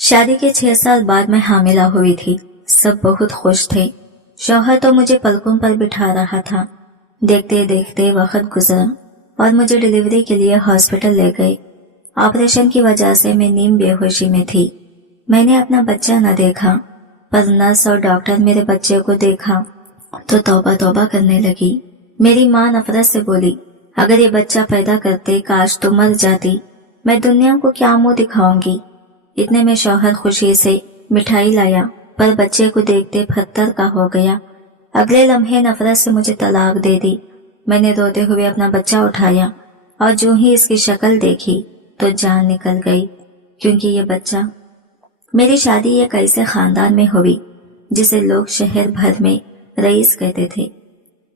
शादी के 6 साल बाद मैं हामिला हुई थी। सब बहुत खुश थे। शौहर तो मुझे पलकों पर बिठा रहा था। देखते देखते वक्त गुजरा और मुझे डिलीवरी के लिए हॉस्पिटल ले गए। ऑपरेशन की वजह से मैं नीम बेहोशी में थी। मैंने अपना बच्चा न देखा, पर नर्स और डॉक्टर मेरे बच्चे को देखा तो तौबा तौबा करने लगी। मेरी माँ नफरत से बोली, अगर ये बच्चा पैदा करते काश तो मर जाती, मैं दुनिया को क्या मुंह दिखाऊंगी। इतने में शौहर खुशी से मिठाई लाया, पर बच्चे को देखते पत्थर का हो गया। अगले लम्हे नफरत से मुझे तलाक दे दी। मैंने रोते हुए अपना बच्चा उठाया और जो ही इसकी शक्ल देखी तो जान निकल गई, क्योंकि ये बच्चा। मेरी शादी एक ऐसे खानदान में हुई जिसे लोग शहर भर में रईस कहते थे।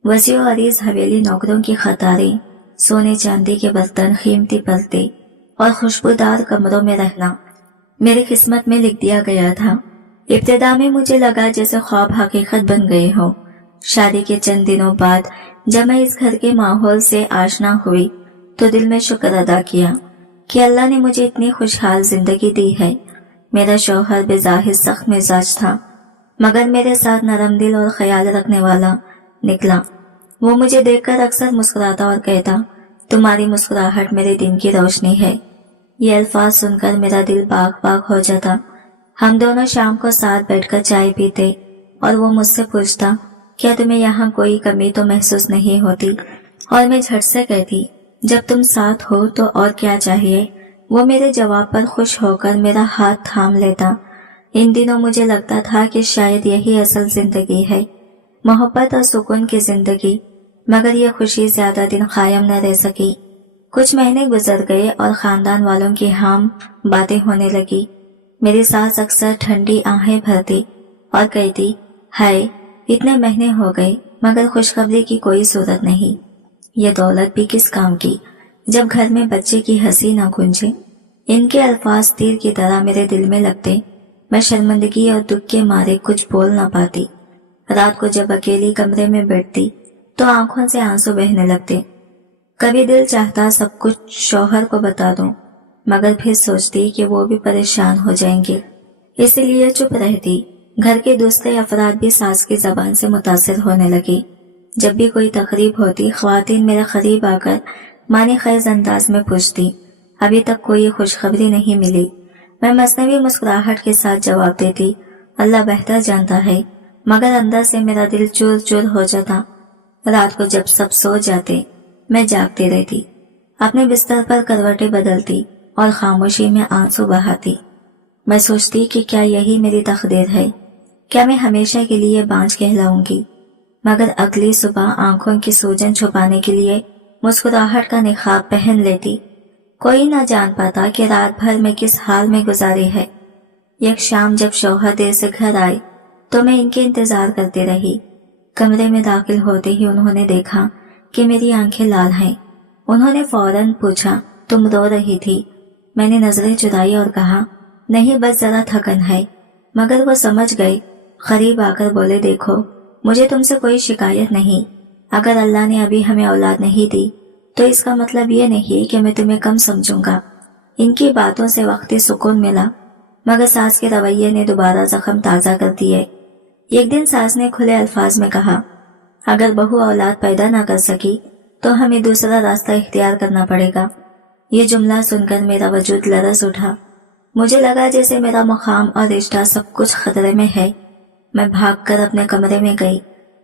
वसीओ अरीज हवेली नौकरों की कतारें, सोने चांदी के बर्तन, कीमती पर्दे और खुशबूदार कमरों में रहना मेरी किस्मत में लिख दिया गया था। इब्तिदा में मुझे लगा जैसे ख्वाब हकीकत बन गए हो। शादी के चंद दिनों बाद जब मैं इस घर के माहौल से आशना हुई तो दिल में शुक्र अदा किया कि अल्लाह ने मुझे इतनी खुशहाल जिंदगी दी है। मेरा शौहर बेज़ाहिर सख्त मिजाज था, मगर मेरे साथ नरम दिल और ख्याल रखने वाला निकला। वो मुझे देखकर अक्सर मुस्कुराता और कहता, तुम्हारी मुस्कुराहट मेरे दिन की रोशनी है। ये अल्फाज सुनकर मेरा दिल बाग बाग हो जाता। हम दोनों शाम को साथ बैठकर चाय पीते और वो मुझसे पूछता, क्या तुम्हें यहाँ कोई कमी तो महसूस नहीं होती? और मैं झट से कहती, जब तुम साथ हो तो और क्या चाहिए। वो मेरे जवाब पर खुश होकर मेरा हाथ थाम लेता। इन दिनों मुझे लगता था कि शायद यही असल जिंदगी है, मोहब्बत और सुकून की जिंदगी। मगर यह खुशी ज्यादा दिन कायम न रह सकी। कुछ महीने गुजर गए और खानदान वालों की हाम बातें होने लगी। मेरी सास अक्सर ठंडी आंखें भरती और कहती, हाय इतने महीने हो गए मगर खुशखबरी की कोई सूरत नहीं। ये दौलत भी किस काम की जब घर में बच्चे की हंसी न गूंजे। इनके अल्फाज तीर की तरह मेरे दिल में लगते। मैं शर्मिंदगी और दुख के मारे कुछ बोल न पाती। रात को जब अकेली कमरे में बैठती तो आंखों से आंसू बहने लगते। कभी दिल चाहता सब कुछ शौहर को बता दूं, मगर फिर सोचती कि वो भी परेशान हो जाएंगे, इसलिए चुप रहती। घर के दूसरे अफराद भी सास की जबान से मुतासिर होने लगे। जब भी कोई तकरीब होती, ख्वातीन मेरे करीब आकर मानी खैज अंदाज में पूछती, अभी तक कोई खुशखबरी नहीं मिली। मैं मसनवी मुस्कुराहट के साथ जवाब देती, अल्लाह बेहतर जानता है, मगर अंदर से मेरा दिल चूर चूर हो जाता। रात को जब सब सो जाते मैं जागती रहती, अपने बिस्तर पर करवटें बदलती और खामोशी में आंसू बहाती। मैं सोचती कि क्या यही मेरी तकदीर है, क्या मैं हमेशा के लिए बांझ कहलाऊंगी। मगर अगली सुबह आंखों की सूजन छुपाने के लिए मुस्कुराहट का निकाब पहन लेती। कोई न जान पाता कि रात भर मैं किस हाल में गुजारी है। एक शाम जब शौहर देर से घर आए तो मैं इनके इंतजार करती रही। कमरे में दाखिल होते ही उन्होंने देखा कि मेरी आंखें लाल हैं। उन्होंने फौरन पूछा, तुम रो रही थी? मैंने नजरें चुराई और कहा, नहीं बस जरा थकन है। मगर वो समझ गए। करीब आकर बोले, देखो मुझे तुमसे कोई शिकायत नहीं। अगर अल्लाह ने अभी हमें औलाद नहीं दी तो इसका मतलब ये नहीं कि मैं तुम्हें कम समझूंगा। इनकी बातों से वक्ती सुकून मिला, मगर सास के रवैये ने दोबारा जख्म ताजा कर दिए। एक दिन सास ने खुले अल्फाज में कहा, अगर बहू औलाद पैदा ना कर सकी तो हमें दूसरा रास्ता इख्तियार करना पड़ेगा। ये जुमला सुनकर मेरा वजूद लरज उठा। मुझे लगा जैसे मेरा मुकाम और रिश्ता सब कुछ खतरे में है। मैं भागकर अपने कमरे में गई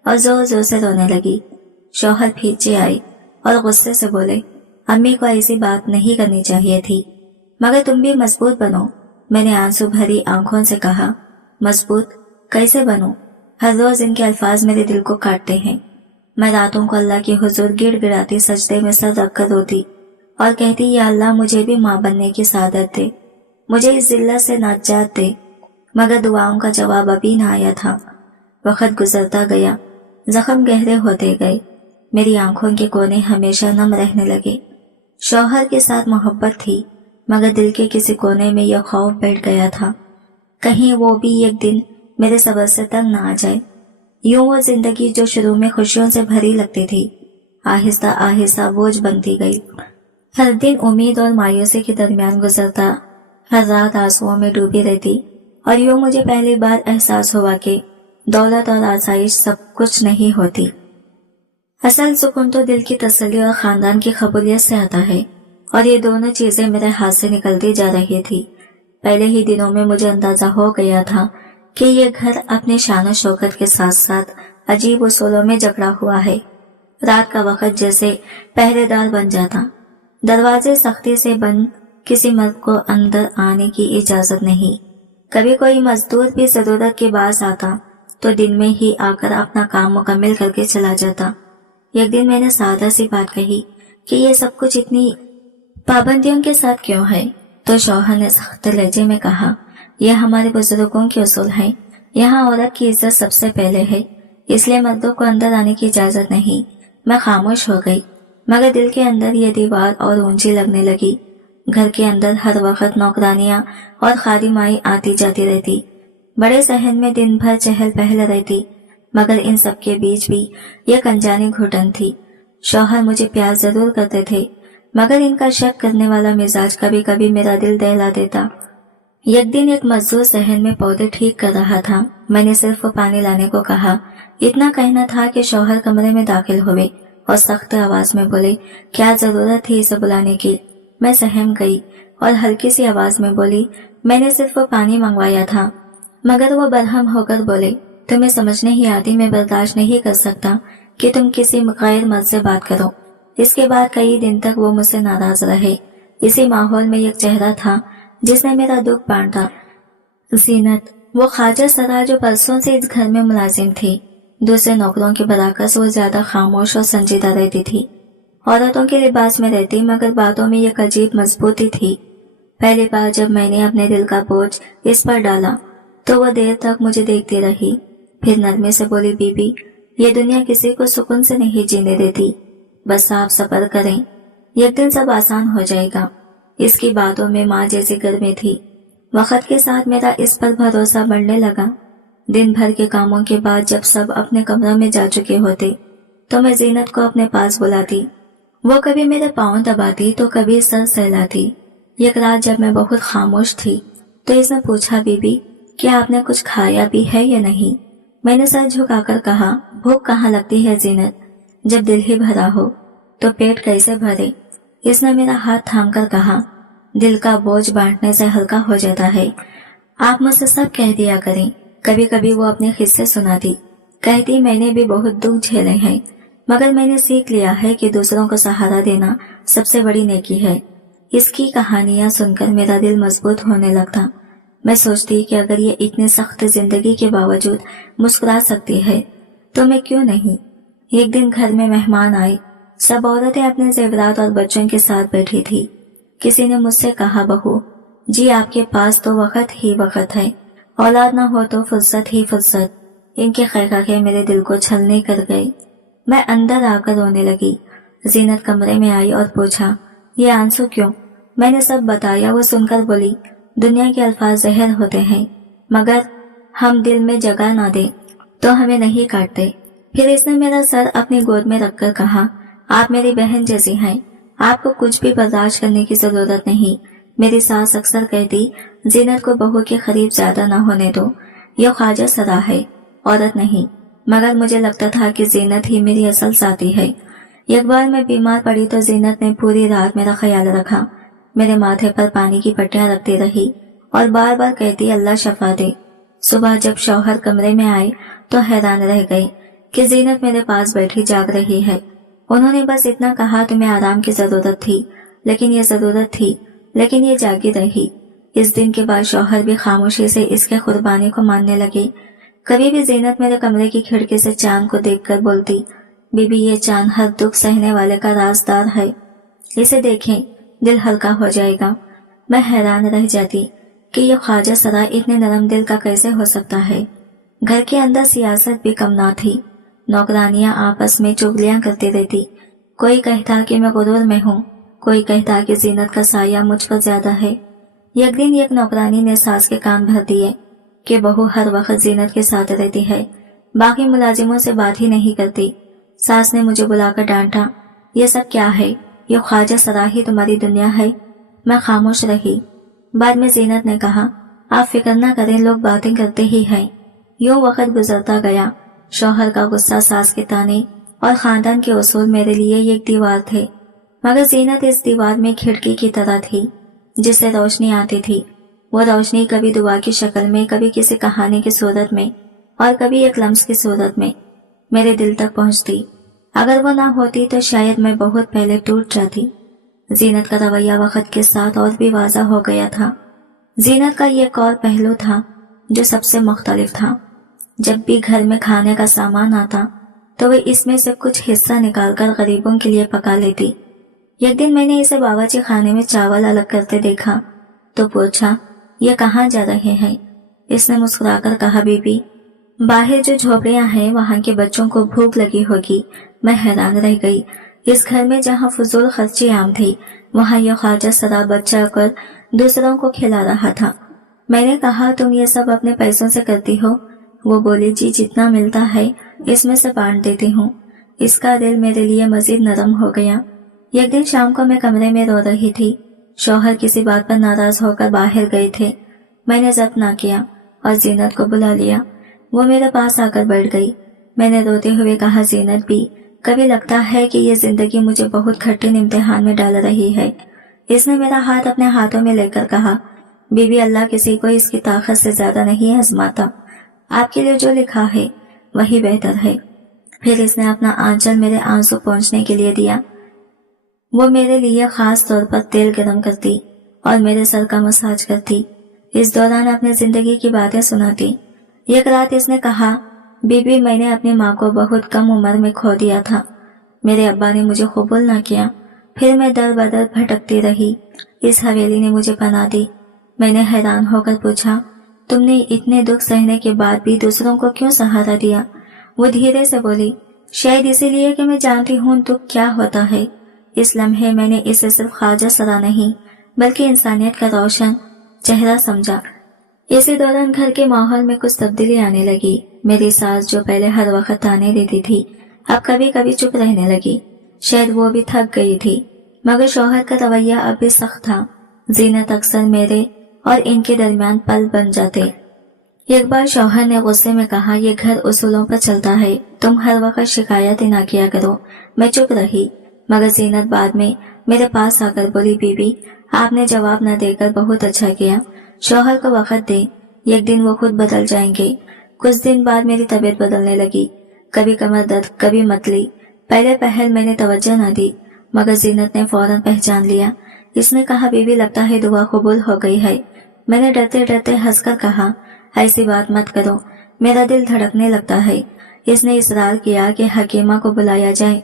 और जोर जोर से रोने लगी। शौहर पीछे आए और गुस्से से बोले, अम्मी को ऐसी बात नहीं करनी चाहिए थी, मगर तुम भी मजबूत बनो। मैंने आंसू भरी आंखों से कहा, मजबूत कैसे बनूं? हर रोज इनके अल्फाज मेरे दिल को काटते हैं। मैं रातों को अल्लाह की हुजूर गिड़गिड़ाती सजदे में सर रखकर रोती और कहती, या अल्लाह मुझे भी माँ बनने की सादत दे, मुझे इस जिल्लत से नाजात दे। मगर दुआओं का जवाब अभी न आया था। वक्त गुजरता गया, जख्म गहरे होते गए। मेरी आंखों के कोने हमेशा नम रहने लगे। शौहर के साथ मोहब्बत थी, मगर दिल के किसी कोने में यह खौफ बैठ गया था, कहीं वो भी एक दिन मेरे सब्र से तंग न आ जाए। यूं वो जिंदगी जो शुरू में खुशियों से भरी लगती थी, आहिस्ता आहिस्ता बोझ बनती गई। हर दिन उम्मीद और मायूसी के दरमियान गुजरता। हर रात आंसुओं में डूबी रहती और यूं मुझे पहली बार एहसास हुआ कि दौलत और आसाइश सब कुछ नहीं होती। असल सुकून तो दिल की तसल्ली और खानदान की कबूलियत से आता है, और ये दोनों चीजें मेरे हाथ से निकलती जा रही थी। पहले ही दिनों में मुझे अंदाजा हो गया था कि ये घर अपने शान शौकत के साथ साथ अजीब उसूलों में जकड़ा हुआ है। रात का वक्त जैसे पहरेदार बन जाता, दरवाजे सख्ती से बंद, किसी मर्द को अंदर आने की इजाजत नहीं। कभी कोई मजदूर भी जरूरत के बास आता तो दिन में ही आकर अपना काम मुकम्मल करके चला जाता। एक दिन मैंने सादा सी बात कही कि ये सब कुछ इतनी पाबंदियों के साथ क्यों है, तो शौहर ने सख्त लहजे में कहा, यह हमारे बुजुर्गों के उसूल है। यहाँ औरत की इज्जत सबसे पहले है, इसलिए मर्दों को अंदर आने की इजाजत नहीं। मैं खामोश हो गई, मगर दिल के अंदर ये दीवार और ऊंची लगने लगी। घर के अंदर हर वक्त नौकरानियां और खादिमाई आती जाती रहती। बड़े सहन में दिन भर चहल पहल रहती, मगर इन सब के बीच भी एक अनजानी घुटन थी। शौहर मुझे प्यार जरूर करते थे, मगर इनका शक करने वाला मिजाज कभी कभी मेरा दिल दहला देता। एक दिन एक मजदूर सहन में पौधे ठीक कर रहा था। मैंने सिर्फ पानी लाने को कहा। इतना कहना था कि शौहर कमरे में दाखिल हुए और सख्त आवाज में बोले, क्या जरूरत थी इसे बुलाने की। मैं सहम गई और हल्की सी आवाज में बोली, मैंने सिर्फ पानी मंगवाया था। मगर वो बरहम होकर बोले, तुम्हें समझ नहीं आती, मैं बर्दाश्त नहीं कर सकता कि तुम किसी गैर मर्द से बात करो। इसके बाद कई दिन तक वो मुझसे नाराज रहे। इसी माहौल में एक चेहरा था जिसने मेरा दुख बांटा, जीनत, वो ख्वाजा सरा जो परसों से इस घर में मुलाजिम थी। दूसरे नौकरों के बराकस वो ज्यादा खामोश और संजीदा रहती थी। औरतों के लिबास में रहती, मगर बातों में एक अजीब मजबूती थी। पहली बार जब मैंने अपने दिल का बोझ इस पर डाला तो वो देर तक मुझे देखती रही, फिर नरमे से बोली, बीबी, ये दुनिया किसी को सुकून से नहीं जीने देती, बस आप सब्र करें, एक दिन सब आसान हो जाएगा। इसकी बातों में माँ जैसी गर्मी थी। वक्त के साथ मेरा इस पर भरोसा बढ़ने लगा। दिन भर के कामों के बाद जब सब अपने कमरों में जा चुके होते तो मैं जीनत को अपने पास बुलाती। वो कभी मेरे पाँव दबाती तो कभी सर सहलाती। एक रात जब मैं बहुत खामोश थी तो इसने पूछा, बीबी, क्या आपने कुछ खाया भी है या नहीं। मैंने सर झुकाकर कहा, भूख कहाँ लगती है जीनत, जब दिल ही भरा हो तो पेट कैसे भरे। इसने मेरा हाथ थामकर कहा, दिल का बोझ बांटने से हल्का हो जाता है। आप मुझसे सब कह दिया करें। कभी कभी वो अपने किस्से सुनाती, कहती, मैंने भी बहुत दुख झेले हैं, मगर मैंने सीख लिया है कि दूसरों को सहारा देना सबसे बड़ी नेकी है। इसकी कहानियां सुनकर मेरा दिल मजबूत होने लगता। मैं सोचती कि अगर ये इतनी सख्त जिंदगी के बावजूद मुस्कुरा सकती है तो मैं क्यों नहीं। एक दिन घर में मेहमान आए। सब औरतें अपने जेवरात और बच्चों के साथ बैठी थी। किसी ने मुझसे कहा, बहू जी, आपके पास तो वक्त ही वक्त है, औलाद ना हो तो फुर्सत ही फुर्सत। इनके खैखाखे मेरे दिल को छलनी कर गए। मैं अंदर आकर रोने लगी। जीनत कमरे में आई और पूछा, ये आंसू क्यों। मैंने सब बताया। वो सुनकर बोली, दुनिया के अल्फाज जहर होते हैं, मगर हम दिल में जगह ना दे तो हमें नहीं काटते। फिर इसने मेरा सर अपनी गोद में रखकर कहा, आप मेरी बहन जैसी हैं, आपको कुछ भी बर्दाश्त करने की जरूरत नहीं। मेरी सास अक्सर कहती, जीनत को बहू के करीब ज्यादा न होने दो, यह ख्वाजा सरा है, औरत नहीं। मगर मुझे लगता था कि जीनत ही मेरी असल साथी है। एक बार मैं बीमार पड़ी तो जीनत ने पूरी रात मेरा ख्याल रखा। मेरे माथे पर पानी की पट्टियां रखती रही और बार बार कहती, अल्लाह शफा दे। सुबह जब शौहर कमरे में आए तो हैरान रह गए कि जीनत मेरे पास बैठी जाग रही है। उन्होंने बस इतना कहा, तुम्हें आराम की जरूरत थी, लेकिन ये जागी रही। इस दिन के बाद शौहर भी खामोशी से इसके कुर्बानी को मानने लगे। कभी भी जीनत मेरे कमरे की खिड़की से चांद को देखकर बोलती, बीबी, ये चांद हर दुख सहने वाले का राजदार है, इसे देखें, दिल हल्का हो जाएगा। मैं हैरान रह जाती कि ये ख्वाजा सरा इतने नरम दिल का कैसे हो सकता है। घर के अंदर सियासत भी कम ना थी। नौकरानियां आपस में चुगलियां करती रहती। कोई कहता कि मैं गुरूर में हूँ, कोई कहता कि जीनत का साया मुझ पर ज्यादा है। एक दिन एक नौकरानी ने सास के कान भर दिए कि बहू हर वक्त जीनत के साथ रहती है, बाकी मुलाजिमों से बात ही नहीं करती। सास ने मुझे बुलाकर डांटा, ये सब क्या है, ये ख्वाजा सरा ही तुम्हारी दुनिया है। मैं खामोश रही। बाद में जीनत ने कहा, आप फिक्र न करें, लोग बातें करते ही हैं। यूं वक्त गुजरता गया। शौहर का गुस्सा, सास के ताने और खानदान के उसूल मेरे लिए एक दीवार थे, मगर जीनत इस दीवार में खिड़की की तरह थी जिससे रोशनी आती थी। वो रोशनी कभी दुआ की शक्ल में, कभी किसी कहानी की सूरत में और कभी एक लम्स की सूरत में मेरे दिल तक पहुंचती। अगर वो ना होती तो शायद मैं बहुत पहले टूट जाती। जीनत का रवैया वक्त के साथ और भी वाज़ा हो गया था। जीनत का ये एक और पहलू था जो सबसे मुख्तलिफ था। जब भी घर में खाने का सामान आता तो वे इसमें से कुछ हिस्सा निकालकर गरीबों के लिए पका लेती। एक दिन मैंने इसे बावर्ची खाने में चावल अलग करते देखा तो पूछा, ये कहाँ जा रहे हैं? इसने मुस्कुराकर कहा, बीबी, बाहर जो झोपड़ियां हैं वहां के बच्चों को भूख लगी होगी। मैं हैरान रह गई। इस घर में जहां फजूल खर्ची आम थी, वहां यह ख्वाजा शराब बचा कर दूसरों को खिला रहा था। मैंने कहा, तुम ये सब अपने पैसों से करती हो? वो बोली, जी, जितना मिलता है इसमें से बांट देती हूँ। इसका दिल मेरे लिए मजीद नरम हो गया। एक दिन शाम को मैं कमरे में रो रही थी। शौहर किसी बात पर नाराज होकर बाहर गए थे। मैंने जब्त ना किया और जीनत को बुला लिया। वो मेरे पास आकर बैठ गई। मैंने रोते हुए कहा, जीनत भी, कभी लगता है कि ये जिंदगी मुझे बहुत कठिन इम्तिहान में डाल रही है। इसने मेरा हाथ अपने हाथों में लेकर कहा, बीबी, अल्लाह किसी को इसकी ताकत से ज्यादा नहीं आजमाता। आपके लिए जो लिखा है वही बेहतर है। फिर इसने अपना आंचल मेरे आंसू पोंछने के लिए दिया। वो मेरे लिए खास तौर पर तेल गरम करती और मेरे सर का मसाज करती। इस दौरान अपनी जिंदगी की बातें सुनाती। एक रात इसने कहा, बीबी, मैंने अपनी माँ को बहुत कम उम्र में खो दिया था। मेरे अब्बा ने मुझे कबूल ना किया। फिर मैं दर बदर भटकती रही। इस हवेली ने मुझे पनाह दी। मैंने हैरान होकर पूछा, तुमने इतने दुख सहने के बाद भी दूसरों को क्यों सहारा दिया? वो धीरे से बोली, शायद इसीलिए कि मैं जानती हूँ दुख क्या होता है। इस लम्हे मैंने इसे सिर्फ ख्वाजा सरा नहीं बल्कि इंसानियत का रोशन चेहरा समझा। इसी दौरान घर के माहौल में कुछ तब्दीली आने लगी। मेरी सास, जो पहले हर वक्त ताने देती थी, अब कभी कभी चुप रहने लगी। शायद वो भी थक गई थी, मगर शौहर का रवैया अब भी सख्त था। जीनत अक्सर मेरे और इनके दरमियान पल बन जाते। एक बार शौहर ने गुस्से में कहा, ये घर उसूलों पर चलता है, तुम हर वक्त शिकायत ना किया करो। मैं चुप रही, मगर जीनत बाद में मेरे पास आकर बोली, बीबी, आपने जवाब न देकर बहुत अच्छा किया। शौहर को वक्त दे, एक दिन वो खुद बदल जाएंगे। कुछ दिन बाद मेरी तबीयत बदलने लगी। कभी कमर दर्द, कभी मतली। पहले पहल मैंने तवज्जो न दी, मगर जीनत ने फौरन पहचान लिया। इसने कहा, बीबी, लगता है दुआ कबूल हो गई है। मैंने डरते डरते हंसकर कहा, ऐसी बात मत करो, मेरा दिल धड़कने लगता है। इसने इसरार किया कि हकीमा को बुलाया जाए।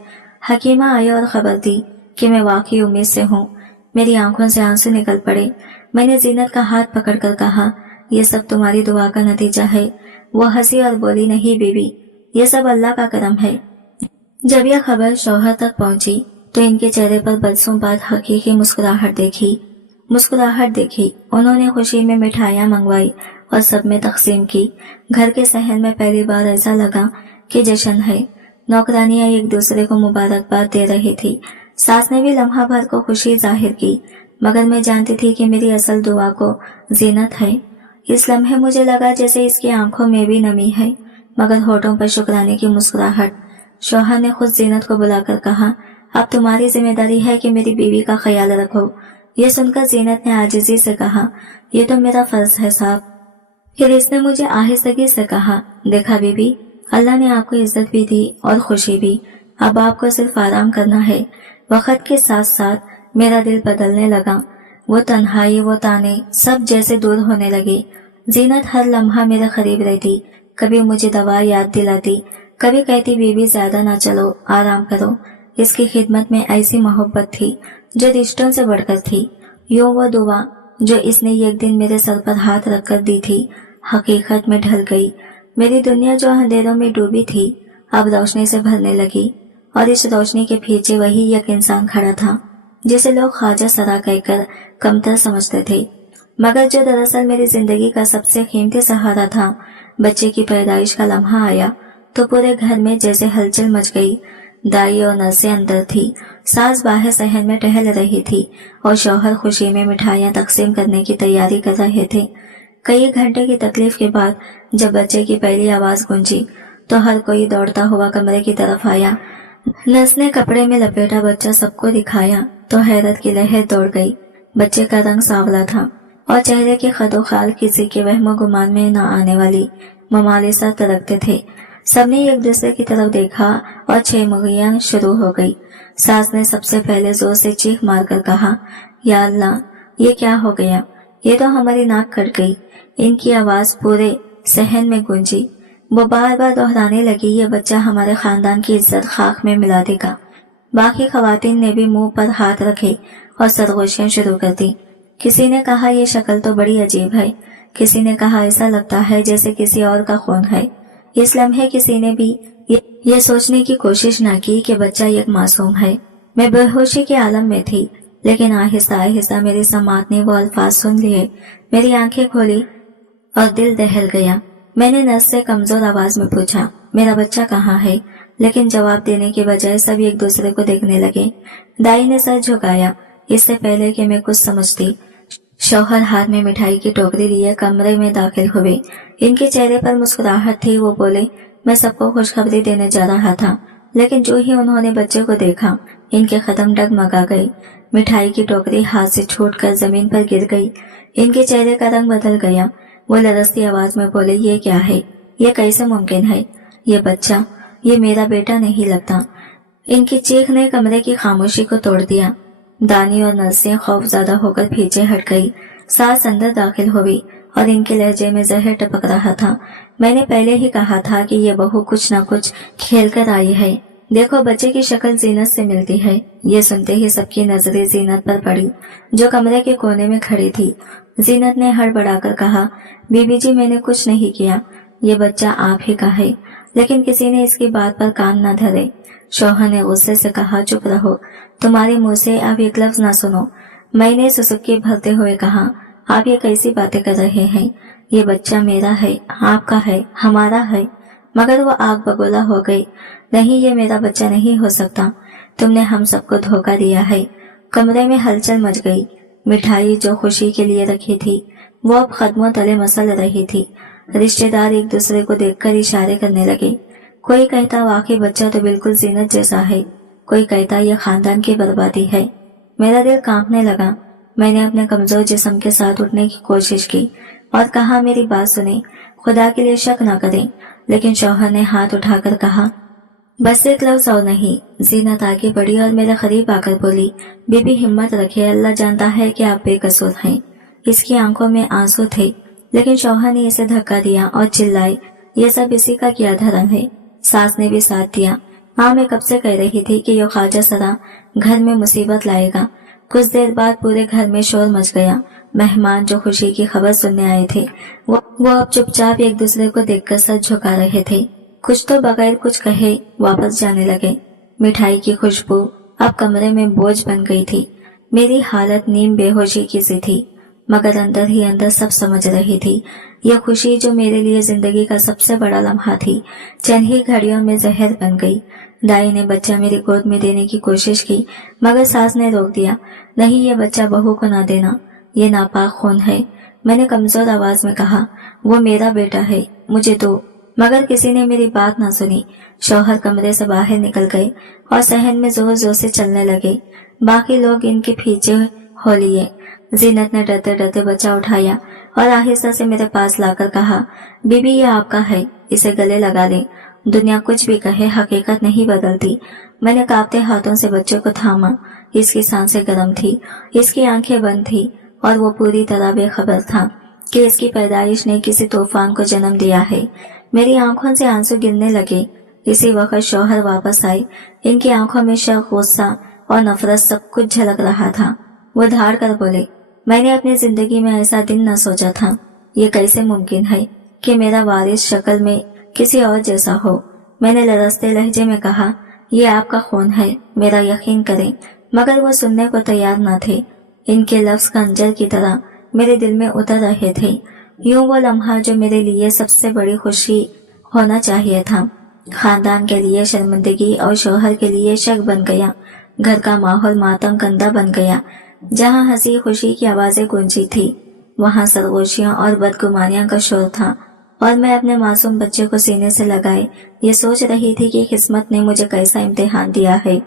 हकीमा आई और खबर दी कि मैं वाकई उम्मीद से हूँ। मेरी आंखों से आंसू निकल पड़े। मैंने जीनत का हाथ पकड़कर कहा, ये सब तुम्हारी दुआ का नतीजा है। वो हंसी और बोली, नहीं बीबी, ये सब अल्लाह का करम है। जब यह खबर शौहर तक पहुंची तो इनके चेहरे पर बरसों बाद हकीकी मुस्कुराहट देखी। उन्होंने खुशी में मिठाइयाँ मंगवाई और सब में तकसीम की। घर के सहन में पहली बार ऐसा लगा कि जश्न है। नौकरानियां एक दूसरे को मुबारकबाद दे रही थी। सास ने भी लम्हा भर को खुशी जाहिर की, मगर मैं जानती थी कि मेरी असल दुआ को जीनत है। इस लम्हे मुझे लगा जैसे इसकी आंखों में भी नमी है, मगर होठों पर शुक्राने की मुस्कुराहट। शौहर ने खुद जीनत को बुलाकर कहा, अब तुम्हारी जिम्मेदारी है कि मेरी बीवी का ख्याल रखो। ये सुनकर जीनत ने आजिजी से कहा, ये तो मेरा फर्ज है साहब। फिर इसने मुझे आहिस्तगी से कहा, देखा बीबी, अल्लाह ने आपको इज्जत भी दी और खुशी भी। अब आपको सिर्फ आराम करना है। वक्त के साथ साथ मेरा दिल बदलने लगा। वो तन्हाई, वो ताने सब जैसे दूर होने लगे। जीनत हर लम्हा मेरे करीब रहती। कभी मुझे दवा याद दिलाती, कभी कहती, बीबी ज्यादा ना चलो, आराम करो। इसकी खिदमत में ऐसी मोहब्बत थी जो रिश्तों से बढ़कर थी। यूं वो दुआ जो इसने एक दिन मेरे सर पर हाथ रखकर दी थी, हकीकत में ढल गई। मेरी दुनिया जो अंधेरों में डूबी थी अब रोशनी से भरने लगी, और इस रोशनी के पीछे वही एक इंसान खड़ा था जिसे लोग ख्वाजा सरा कहकर कमतर समझते थे, मगर जो दरअसल मेरी जिंदगी का सबसे कीमती सहारा था। बच्चे की पैदाइश का लम्हा आया तो पूरे घर में जैसे हलचल मच गई। दाई और नर्सें अंदर थी। सास बाहर सहन में टहल रही थी और शौहर खुशी में मिठाइयाँ तकसीम करने की तैयारी कर रहे थे। कई घंटे की तकलीफ के बाद जब बच्चे की पहली आवाज गूंजी तो हर कोई दौड़ता हुआ कमरे की तरफ आया। नर्स ने कपड़े में लपेटा बच्चा सबको दिखाया तो हैरत की लहर दौड़ गई। बच्चे का रंग सांवला था और चेहरे के खदोखाल किसी के वहमो गुमान में न आने वाली ममालिसा तड़कते थे। सबने एक दूसरे की तरफ देखा और छेमुगियां शुरू हो गई। सास ने सबसे पहले जोर से चीख मारकर कहा, या अल्लाह, ये क्या हो गया? ये तो हमारी नाक कट गई। इनकी आवाज पूरे सहन में गूंजी। वो बार बार दोहराने लगी, ये बच्चा हमारे खानदान की इज्जत खाक में मिला देगा। बाकी खवातीन ने भी मुंह पर हाथ रखे और सरगोशियां शुरू कर दी। किसी ने कहा, ये शक्ल तो बड़ी अजीब है। किसी ने कहा, ऐसा लगता है जैसे किसी और का खून है। इस लम्हे किसी ने भी ये सोचने की कोशिश न की कि बच्चा एक मासूम है। मैं बेहोशी के आलम में थी, लेकिन आहिस्ता आहिस्ता मेरी समात ने वो अल्फाज सुन लिए। मेरी आंखें खोली और दिल दहल गया। मैंने नर्स से कमजोर आवाज में पूछा, मेरा बच्चा कहाँ है? लेकिन जवाब देने के बजाय सब एक दूसरे को देखने लगे। दाई ने सर झुकाया, इससे पहले कि मैं कुछ समझती। शौहर हाथ में मिठाई की टोकरी लिए कमरे में दाखिल हुए। इनके चेहरे पर मुस्कुराहट थी। वो बोले, मैं सबको खुशखबरी देने जा रहा था, लेकिन जो ही उन्होंने बच्चे को देखा, इनके कदम डगमगा गए। मिठाई की टोकरी हाथ से छूटकर जमीन पर गिर गई। इनके चेहरे का रंग बदल गया। वो लरसती आवाज में बोले, ये क्या है? ये कैसे मुमकिन है? ये बच्चा, ये मेरा बेटा नहीं लगता। इनकी चीख ने कमरे की खामोशी को तोड़ दिया। दानी और नर्सें खौफज़दा होकर पीछे हट गई। सास अंदर दाखिल हुई और इनके लहजे में जहर टपक रहा था। मैंने पहले ही कहा था कि ये बहू कुछ न कुछ खेल कर आई है। देखो, बच्चे की शक्ल जीनत से मिलती है। ये सुनते ही सबकी नजरें जीनत पर पड़ी, जो कमरे के कोने में खड़ी थी। जीनत ने हड़बड़ाकर कहा, बीबी जी, मैंने कुछ नहीं किया। ये बच्चा आप ही का है। लेकिन किसी ने इसकी बात पर कान न धरे। शौहर ने गुस्से से कहा, चुप रहो, तुम्हारे मुंह से अब एक लफ्ज न सुनो। मैंने सुसुक्की भरते हुए कहा, आप ये कैसी बातें कर रहे हैं? ये बच्चा मेरा है, आपका है, हमारा है। मगर वो आग बगोला हो गई। नहीं, ये मेरा बच्चा नहीं हो सकता। तुमने हम सबको धोखा दिया है। कमरे में हलचल मच गई। मिठाई जो खुशी के लिए रखी थी, वो अब कदमों तले मसल रही थी। रिश्तेदार एक दूसरे को देखकर इशारे करने लगे। कोई कहता, वाकई बच्चा तो बिल्कुल जीनत जैसा है। कोई कहता, ये खानदान की बर्बादी है। मेरा दिल कांपने लगा। मैंने अपने कमजोर जिस्म के साथ उठने की कोशिश की और कहा, मेरी बात सुने, खुदा के लिए शक न करें। लेकिन शौहर ने हाथ उठाकर कहा, बस एक लफ्ज और नहीं। जीनत आगे बढ़ी और मेरे करीब आकर बोली, बीबी हिम्मत रखे, अल्लाह जानता है कि आप बेकसूर हैं। इसकी आंखों में आंसू थे, लेकिन शौहर ने इसे धक्का दिया और चिल्लाए, ये सब इसी का क्या धर्म है? सास ने भी साथ दिया। हाँ, मैं कब से कह रही थी कि ये ख्वाजा सरा घर में मुसीबत लाएगा। कुछ देर बाद पूरे घर में शोर मच गया। मेहमान जो खुशी की खबर सुनने आए थे, वो अब चुपचाप एक दूसरे को देखकर सर झुका रहे थे। कुछ तो बगैर कुछ कहे वापस जाने लगे। मिठाई की खुशबू अब कमरे में बोझ बन गई थी। मेरी हालत नीम बेहोशी की सी थी, मगर अंदर ही अंदर सब समझ रही थी। यह खुशी जो मेरे लिए जिंदगी का सबसे बड़ा लम्हा थी, चंद ही घड़ियों में जहर बन गई। दाई ने बच्चा मेरी गोद में देने की कोशिश की, मगर सास ने रोक दिया। नहीं, ये बच्चा बहू को ना देना, ये नापाक खून है। मैंने कमजोर आवाज में कहा, वो मेरा बेटा है, मुझे दो। मगर किसी ने मेरी बात ना सुनी। शौहर कमरे से बाहर निकल गए और सहन में जोर जोर से चलने लगे। बाकी लोग इनके पीछे हो लिए। जीनत ने डरते डरते बच्चा उठाया और आहिस्ता से मेरे पास लाकर कहा, बीबी, ये आपका है, इसे गले लगा लें। दुनिया कुछ भी कहे, हकीकत नहीं बदलती। मैंने कांपते हाथों से बच्चे को थामा। इसकी सांसें गर्म थी, इसकी आंखें बंद थी और वो पूरी तरह बेखबर था कि इसकी पैदाइश ने किसी तूफान को जन्म दिया है। मेरी आंखों से आंसू गिरने लगे। इसी वक्त शौहर वापस आए। इनकी आंखों में शक, गुस्सा और नफरत सब कुछ झलक रहा था। वो धाड़ कर बोले, मैंने अपनी जिंदगी में ऐसा दिन न सोचा था। ये कैसे मुमकिन है कि मेरा वारिस शक्ल में किसी और जैसा हो? मैंने लरसते लहजे में कहा, ये आपका खून है, मेरा यकीन करें। मगर वो सुनने को तैयार न थे। इनके लफ्ज खंजर की तरह मेरे दिल में उतर रहे थे। यूं वो लम्हा जो मेरे लिए सबसे बड़ी खुशी होना चाहिए था, खानदान के लिए शर्मिंदगी और शौहर के लिए शक बन गया। घर का माहौल मातम कंदा बन गया। जहाँ हंसी खुशी की आवाजें गूंजी थी, वहाँ सरगोशियां और बदगुमानियां का शोर था। और मैं अपने मासूम बच्चे को सीने से लगाए ये सोच रही थी कि किस्मत ने मुझे कैसा इम्तिहान दिया है।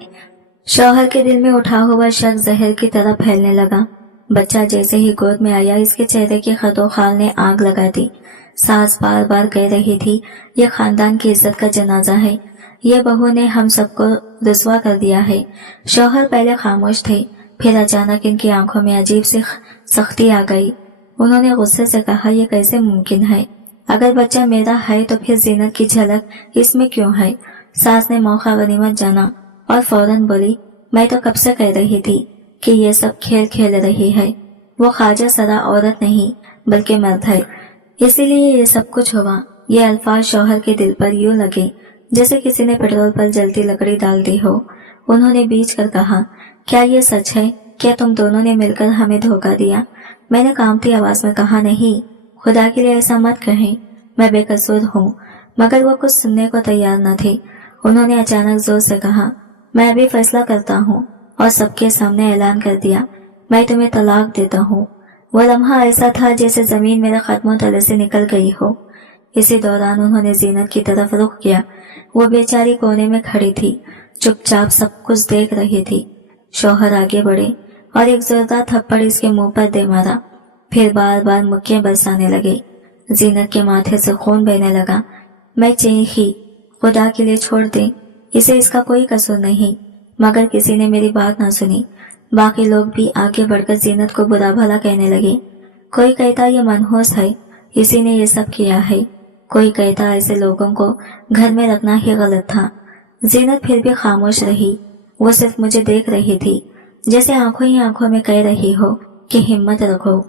शौहर के दिल में उठा हुआ शक जहर की तरह फैलने लगा। बच्चा जैसे ही गोद में आया, इसके चेहरे की खतोखाल ने आग लगा दी। सास बार बार कह रही थी, ये खानदान की इज्जत का जनाजा है, ये बहू ने हम सबको रुसवा कर दिया है। शौहर पहले खामोश थे, फिर अचानक इनकी आंखों में अजीब सी सख्ती आ गई। उन्होंने गुस्से से कहा, यह कैसे मुमकिन है? अगर बच्चा मेरा है तो फिर जीनत की झलक इसमें क्यों है? सास ने मौका गनीमत जाना और फौरन बोली, मैं तो कब से कह रही थी कि ये सब खेल खेल रही है। वो ख्वाजा सरा औरत नहीं बल्कि मर्द है, इसीलिए ये सब कुछ हुआ। ये अल्फाज शौहर के दिल पर यूं लगे जैसे किसी ने पेट्रोल पर जलती लकड़ी डाल दी हो। उन्होंने बीच कर कहा, क्या ये सच है? क्या तुम दोनों ने मिलकर हमें धोखा दिया? मैंने कांपती आवाज में कहा, नहीं, खुदा के लिए ऐसा मत कहें, मैं बेकसूर हूँ। मगर वो कुछ सुनने को तैयार न थे। उन्होंने अचानक जोर से कहा, मैं अभी फैसला करता हूँ और सबके सामने ऐलान कर दिया, मैं तुम्हें तलाक देता हूँ। वो लम्हा ऐसा था जैसे जमीन मेरे कदमों तले से निकल गई हो। इसी दौरान उन्होंने जीनत की तरफ रुख किया। वो बेचारी कोने में खड़ी थी, चुपचाप सब कुछ देख रही थी। शौहर आगे बढ़े और एक जोरदार थप्पड़ इसके मुंह पर दे मारा, फिर बार बार मुक्के बरसाने लगे। जीनत के माथे से खून बहने लगा। मैं चीखी, खुदा के लिए छोड़ दे, इसे इसका कोई कसूर नहीं। मगर किसी ने मेरी बात ना सुनी। बाकी लोग भी आगे बढ़कर जीनत को बुरा भला कहने लगे। कोई कहता ये मनहूस है, इसी ने ये सब किया है। कोई कहता ऐसे लोगों को घर में रखना ही गलत था। जीनत फिर भी खामोश रही। वो सिर्फ मुझे देख रही थी, जैसे आंखों ही आंखों में कह रही हो कि हिम्मत रखो।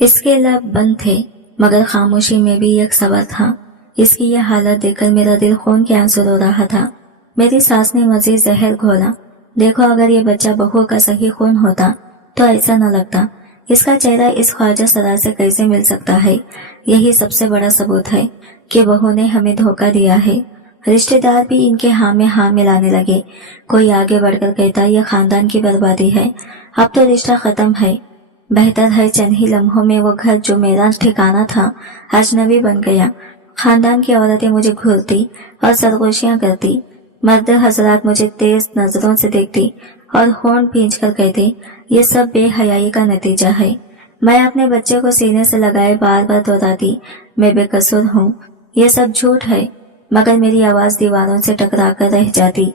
इसके लब बंद थे, मगर खामोशी में भी एक सबर था। इसकी यह हालत देखकर मेरा दिल खून के आंसू रो रहा था। मेरी सास ने मजीद जहर घोला। देखो, अगर ये बच्चा बहू का सही खून होता तो ऐसा न लगता। इसका चेहरा इस ख्वाजा सरा से कैसे मिल सकता है? यही सबसे बड़ा सबूत है कि बहू ने हमें धोखा दिया है। रिश्तेदार भी इनके हाँ में हाँ मिलाने लगे। कोई आगे बढ़कर कहता, यह खानदान की बर्बादी है, अब तो रिश्ता खत्म है। बेहतर है चंद ही लम्हों में वो घर जो मेरा ठिकाना था अजनबी बन गया। खानदान की औरतें मुझे घूरती और सरगोशियां करती। मर्द हजरात मुझे तेज नजरों से देखती और होंठ भींच कर कहते, ये सब बेहयाई का नतीजा है। मैं अपने बच्चे को सीने से लगाए बार बार दोहराती, मैं बेकसूर हूँ, ये सब झूठ है। मगर मेरी आवाज दीवारों से टकरा कर रह जाती।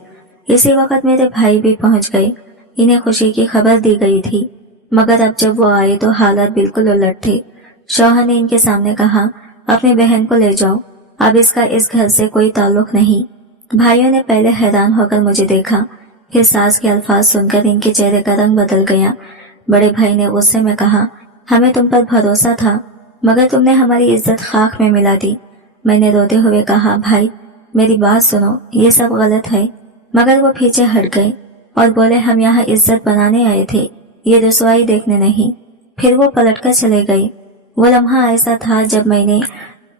इसी वक्त मेरे भाई भी पहुंच गए। इन्हें खुशी की खबर दी गई थी, मगर अब जब वो आए तो हालात बिल्कुल उलट थे। शौहर ने इनके सामने कहा, अपनी बहन को ले जाओ, अब इसका इस घर से कोई ताल्लुक नहीं। भाइयों ने पहले हैरान होकर मुझे देखा, फिर सास के अल्फाज सुनकर इनके चेहरे का रंग बदल गया। बड़े भाई ने गुस्से में कहा, हमें तुम पर भरोसा था, मगर तुमने हमारी इज्जत खाक में मिला दी। मैंने रोते हुए कहा, भाई मेरी बात सुनो, ये सब गलत है। मगर वो पीछे हट गए और बोले, हम यहाँ इज्जत बनाने आए थे, ये रुसवाई देखने नहीं। फिर वो पलटकर चले गए। वो लम्हा ऐसा था जब मैंने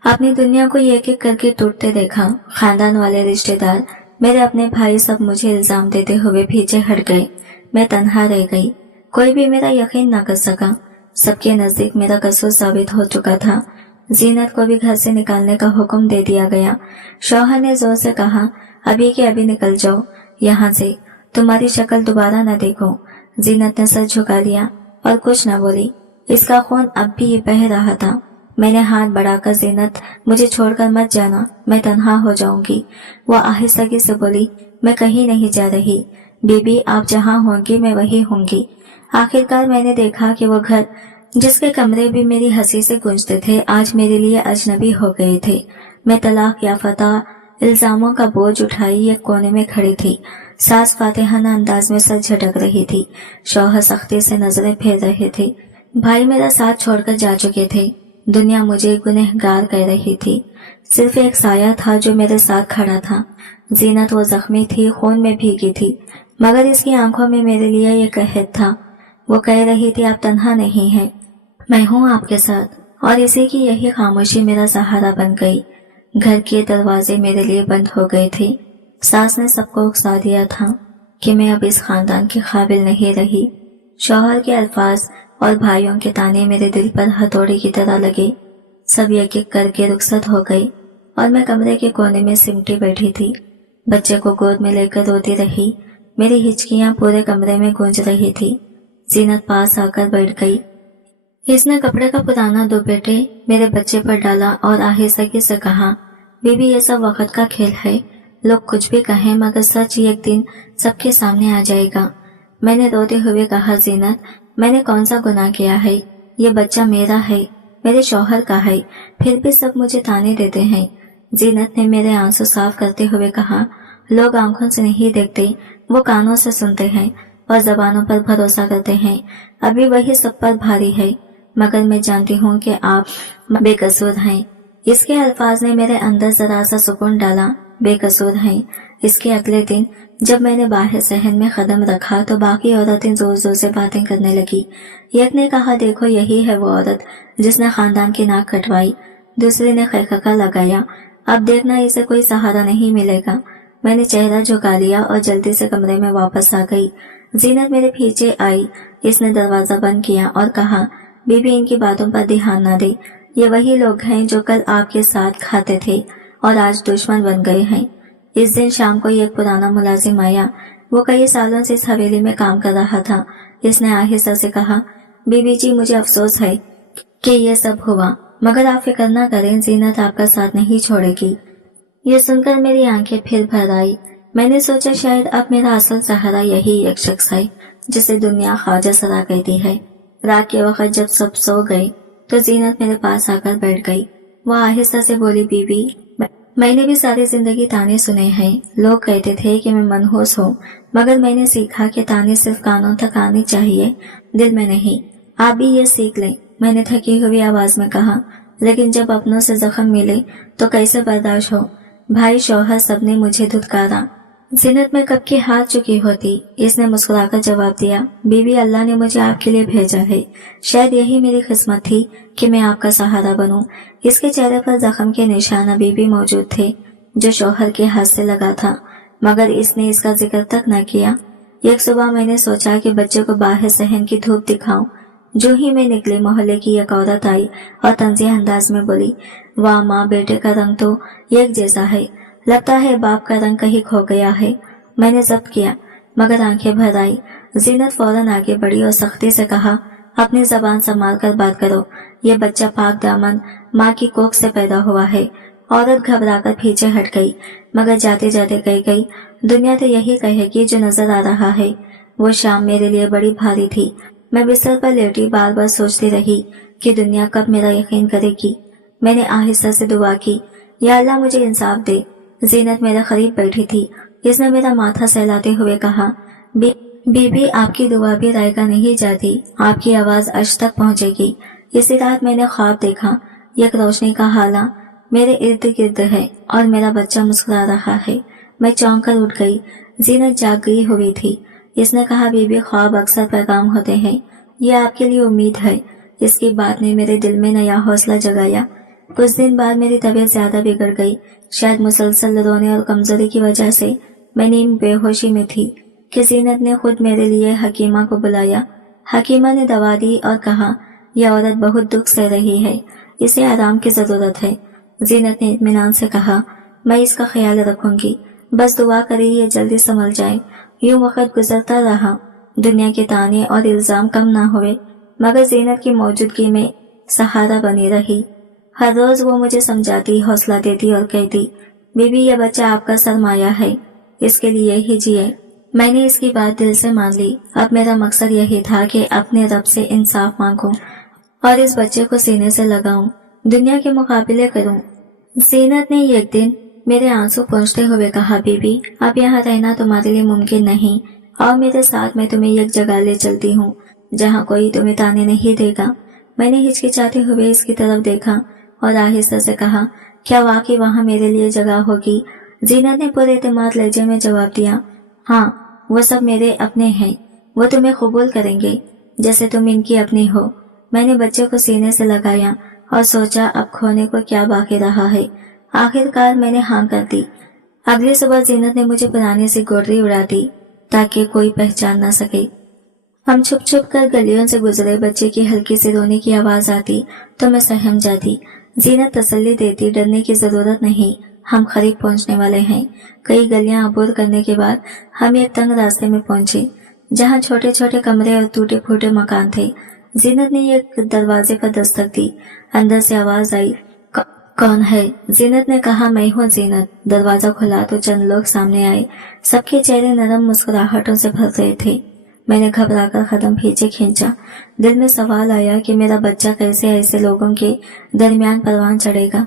अपनी दुनिया को एक एक करके टूटते देखा। खानदान वाले, रिश्तेदार, मेरे अपने भाई सब मुझे इल्जाम देते हुए पीछे हट गए। मैं तन्हा रह गई। कोई भी मेरा यकीन न कर सका। सबके नजदीक मेरा कसूर साबित हो चुका था। जीनत को भी घर से निकालने का हुक्म दे दिया गया। शौहर ने जोर से कहा, अभी के अभी निकल जाओ यहाँ से, तुम्हारी शक्ल दोबारा न देखो। जीनत ने सर झुका लिया और कुछ न बोली। इसका खून अब भी बह रहा था। मैंने हाथ बढ़ाकर, जीनत मुझे छोड़कर मत जाना, मैं तन्हा हो जाऊंगी। वो आहिस्तगी से बोली, मैं कहीं नहीं जा रही बीबी, आप जहाँ होंगी मैं वही होंगी। आखिरकार मैंने देखा कि वो घर जिसके कमरे भी मेरी हंसी से गूंजते थे आज मेरे लिए अजनबी हो गए थे। मैं तलाक याफ्ता इल्जामों का बोझ उठाई एक कोने में खड़ी थी। सास फातिहाना अंदाज में सर झटक रही थी। शौहर सख्ती से नजरें फेर रहे थे। भाई मेरा साथ छोड़कर जा चुके थे। दुनिया मुझे गुनहगार कह रही थी। सिर्फ एक साया था जो मेरे साथ खड़ा था। जीनत वो जख्मी थी, खून में भीगी थी, मगर इसकी आंखों में मेरे लिए ये कहत था। वो कह रही थी, आप तन्हा नहीं हैं, मैं हूँ आपके साथ। और इसी की यही खामोशी मेरा सहारा बन गई। घर के दरवाजे मेरे लिए बंद हो गए थे। सास ने सबको उकसा दिया था कि मैं अब इस खानदान के काबिल नहीं रही। शौहर के अल्फाज और भाइयों के ताने मेरे दिल पर हथौड़े की तरह लगे। सब एक एक करके रुखसत हो गए और मैं कमरे के कोने में सिमटी बैठी थी। बच्चे को गोद में लेकर रोती रही। मेरी हिचकियां पूरे कमरे में गूंज रही थी। जीनत पास आकर बैठ गई। इसने कपड़े का पुराना दुपट्टे मेरे बच्चे पर डाला और आहिस्ता से कहा, बीबी ये सब वक्त का खेल है, लोग कुछ भी कहें मगर सच एक दिन सबके सामने आ जाएगा। मैंने रोते हुए कहा, जीनत मैंने कौन सा गुनाह किया है? ये बच्चा मेरा है, मेरे शौहर का है, फिर भी सब मुझे ताने देते हैं। जीनत ने मेरे आंसू साफ करते हुए कहा, लोग आंखों से नहीं देखते, वो कानों से सुनते हैं और जबानों पर भरोसा करते हैं। अभी वही सब पर भारी है, मगर मैं जानती हूँ कि आप बेकसूर हैं। इसके अल्फाज ने मेरे अंदर जरा सा सुकून डाला। बेकसूर हैं। इसके अगले दिन जब मैंने बाहर सहन में कदम रखा तो बाकी औरतें जोर जोर से बातें करने लगी। एक ने कहा, देखो यही है वो औरत जिसने खानदान की नाक कटवाई। दूसरी ने खैखका लगाया, अब देखना इसे कोई सहारा नहीं मिलेगा। मैंने चेहरा झुका लिया और जल्दी से कमरे में वापस आ गई। जीनत मेरे पीछे आई। इसने दरवाजा बंद किया और कहा, बीबी इनकी बातों पर ध्यान न दे, ये वही लोग हैं जो कल आपके साथ खाते थे और आज दुश्मन बन गए हैं। इस दिन शाम को एक पुराना मुलाजिम आया। वो कई सालों से इस हवेली में काम कर रहा था। इसने आहिस्ता से कहा, बीबी जी मुझे अफसोस है कि ये सब हुआ, मगर आप फिक्र न करें, जीनत आपका साथ नहीं छोड़ेगी। ये सुनकर मेरी आंखें फिर भर आई। मैंने सोचा शायद अब मेरा असल सहारा यही एक शख्स है जिसे दुनिया ख्वाजा सरा कहती है। रात के वक्त जब सब सो गए तो जीनत मेरे पास आकर बैठ गई। वो आहिस्ता से बोली, बीबी मैंने भी सारी जिंदगी ताने सुने हैं। लोग कहते थे कि मैं मनहूस हूँ, मगर मैंने सीखा कि ताने सिर्फ कानों तक आने चाहिए, दिल में नहीं। आप भी ये सीख लें, मैंने थकी हुई आवाज में कहा। लेकिन जब अपनों से जख्म मिले तो कैसे बर्दाश्त हो। भाई शौहर सबने मुझे धुतकारा। जीनत में कब की हार चुकी होती। इसने मुस्कुराकर जवाब दिया, बीबी अल्लाह ने मुझे आपके लिए भेजा है। शायद यही मेरी किस्मत थी कि मैं आपका सहारा बनूं। इसके चेहरे पर जख्म के निशान अभी भी मौजूद थे जो शौहर के हाथ से लगा था, मगर इसने इसका जिक्र तक न किया। एक सुबह मैंने सोचा कि बच्चे को बाहर सहन की धूप दिखाऊं। जो ही मैं निकली, मोहल्ले की एक औरत आई और तंज़ीह अंदाज में बोली, वाह माँ, बेटे का रंग तो एक जैसा है, लगता है बाप का रंग कहीं खो गया है। मैंने जब्त किया मगर आंखें भर आई। जीनत फौरन आगे बढ़ी और सख्ती से कहा, अपनी जबान संभाल कर बात करो, ये बच्चा पाक दामन माँ की कोख से पैदा हुआ है। औरत घबराकर पीछे हट गई, मगर जाते जाते कह गई, दुनिया तो यही कहेगी जो नजर आ रहा है। वो शाम मेरे लिए बड़ी भारी थी। मैं बिस्तर पर लेटी बार बार सोचती रही कि दुनिया कब मेरा यकीन करेगी। मैंने आहिस्ता से दुआ की, या अल्लाह मुझे इंसाफ दे। जीनत मेरे करीब बैठी थी। इसने मेरा माथा सहलाते हुए कहा, बीबी आपकी दुआ भी रायगा नहीं जाती, आपकी आवाज अर्श तक पहुंचेगी। इसी रात मैंने ख्वाब देखा, एक रोशनी का हाला मेरे इर्द गिर्द है और मेरा बच्चा मुस्कुरा रहा है। मैं चौंक कर उठ गई। जीनत जाग गई हुई थी। इसने कहा, बीबी ख्वाब अक्सर पैगाम होते हैं, ये आपके लिए उम्मीद है। इसकी बात ने मेरे दिल में नया हौसला जगाया। कुछ दिन बाद मेरी तबीयत ज्यादा बिगड़ गई। शायद मुसलसल रोने और कमजोरी की वजह से मैं नींद बेहोशी में थी कि जीनत ने खुद मेरे लिए हकीमा को बुलाया। हकीमा ने दवा दी और कहा, यह औरत बहुत दुख सह रही है, इसे आराम की जरूरत है। जीनत ने इत्मीनान से कहा, मैं इसका ख्याल रखूंगी, बस दुआ करिए ये जल्दी संभल जाए। यूं वक्त गुजरता रहा। दुनिया के ताने और इल्जाम कम ना हुए, मगर जीनत की मौजूदगी में सहारा बनी रही। हर रोज वो मुझे समझाती, हौसला देती और कहती, बीबी ये बच्चा आपका सरमाया है, इसके लिए ही जिए। मैंने इसकी बात दिल से मान ली। अब मेरा मकसद यही था कि अपने रब से इंसाफ मांगूं और इस बच्चे को सीने से लगाऊं, दुनिया के मुकाबले करूं। जीनत ने एक दिन मेरे आंसू पोंछते हुए कहा, बीबी अब यहाँ रहना तुम्हारे लिए मुमकिन नहीं, और मेरे साथ मैं तुम्हें एक जगह ले चलती हूँ जहाँ कोई तुम्हें ताने नहीं देगा। मैंने हिचकिचाते हुए इसकी तरफ देखा और आहिस्ता से कहा, क्या वाकई वहाँ मेरे लिए जगह होगी? जीनत ने पूरे एतमाद लहजे में जवाब दिया, हाँ, वो सब मेरे अपने हैं, वो तुम्हें कबूल करेंगे जैसे तुम इनकी अपनी हो। मैंने बच्चे को सीने से लगाया और सोचा अब खोने को क्या बाकी रहा है। आखिरकार मैंने हाँ कर दी। अगली सुबह जीनत ने मुझे पुरानी सी गोदरी उड़ा दी ताकि कोई पहचान न सके। हम छुप छुप कर गलियों से गुजरे, बच्चे की हल्की सी रोने की आवाज आती तो मैं सहम जाती। जीनत तसल्ली देती, डरने की जरूरत नहीं, हम करीब पहुंचने वाले हैं। कई गलियां अबूर करने के बाद हम एक तंग रास्ते में पहुंचे जहां छोटे छोटे कमरे और टूटे फूटे मकान थे। जीनत ने एक दरवाजे पर दस्तक दी। अंदर से आवाज आई, कौन है? जीनत ने कहा, मैं हूँ जीनत। दरवाजा खुला तो चंद लोग सामने आए। सबके चेहरे नरम मुस्कुराहटों से भर रहे थे। मैंने घबराकर कदम पीछे खींचा। दिल में सवाल आया कि मेरा बच्चा कैसे ऐसे लोगों के दरमियान परवान चढ़ेगा।